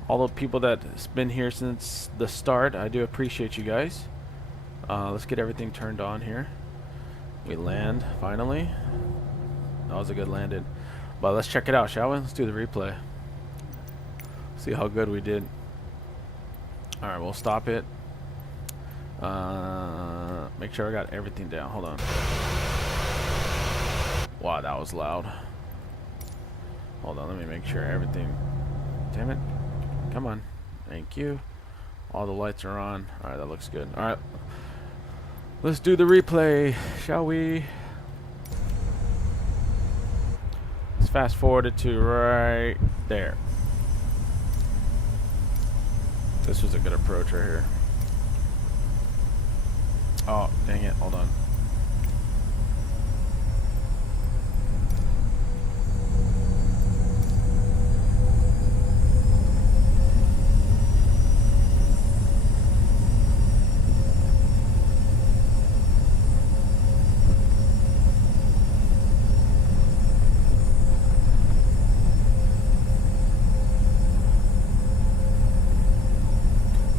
All the people that's been here since the start, I do appreciate you guys. Let's get everything turned on here. We land finally. That was a good landing. But let's check it out, shall we? Let's do the replay. See how good we did. All right, we'll stop it. Make sure I got everything down. Hold on. Wow, that was loud. Hold on, let me make sure everything. Damn it. Come on. Thank you. All the lights are on. All right, that looks good. All right. Let's do the replay, shall we? Let's fast forward it to right there. This was a good approach right here. Oh, dang it. Hold on.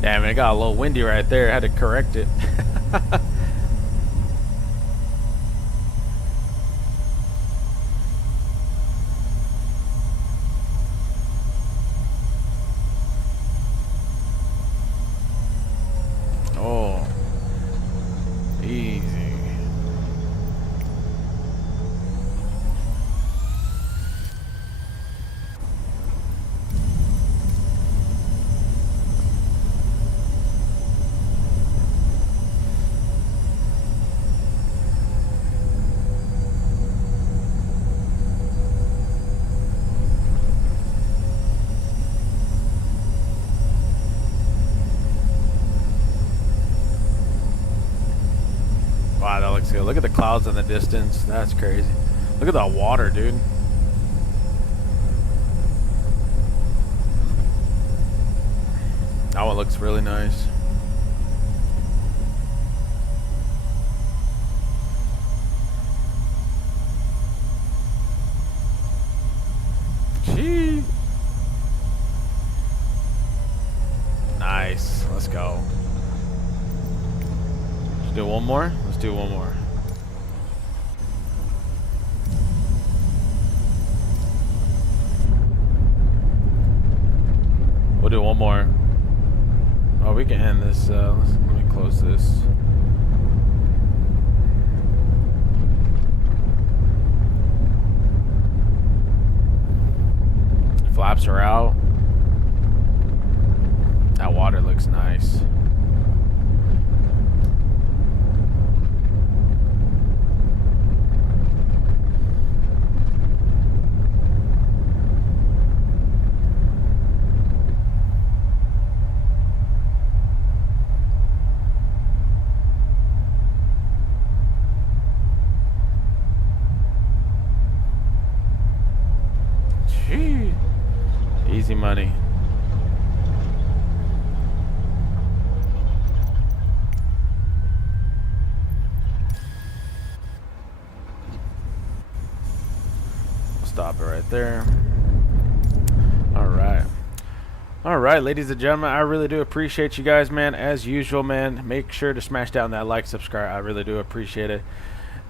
Damn, it got a little windy right there. I had to correct it. Oh, easy. Wow, that looks good. Look at the clouds in the distance. That's crazy. Look at the water, dude. That one looks really nice. Gee. Nice. Let's go. Let's do one more. Let's do one more. We'll do one more. Oh, we can end this. Let me close this. Flaps are out. That water looks nice. Easy money. Stop it right there. All right, ladies and gentlemen, I really do appreciate you guys, man. As usual, man, make sure to smash down that like, subscribe. I really do appreciate it.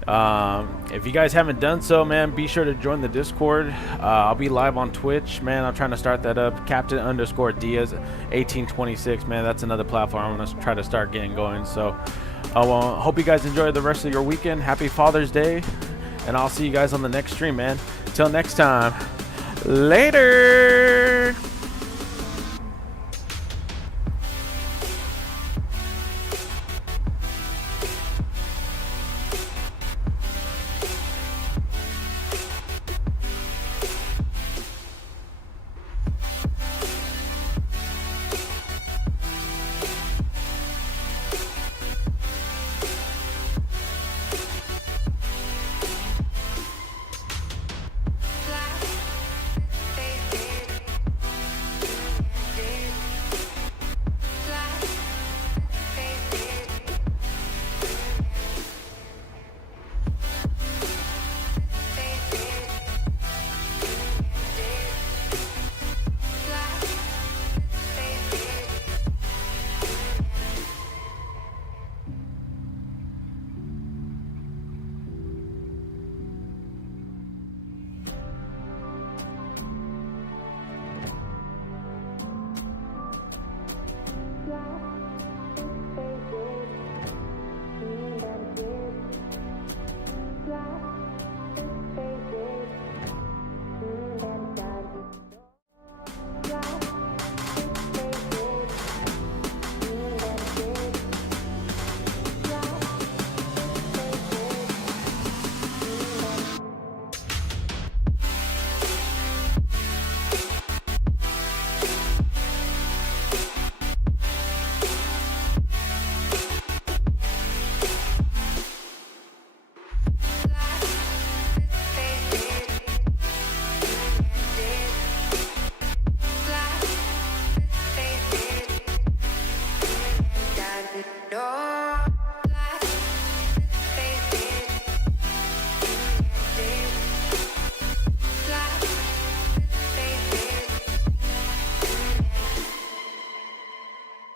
If you guys haven't done so, man, be sure to join the Discord. I'll be live on Twitch, man. I'm trying to start that up. Captain_Diaz 1826, man. That's another platform I'm gonna try to start getting going. So I hope you guys enjoy the rest of your weekend. Happy Father's Day, and I'll see you guys on the next stream, man. Till next time, later.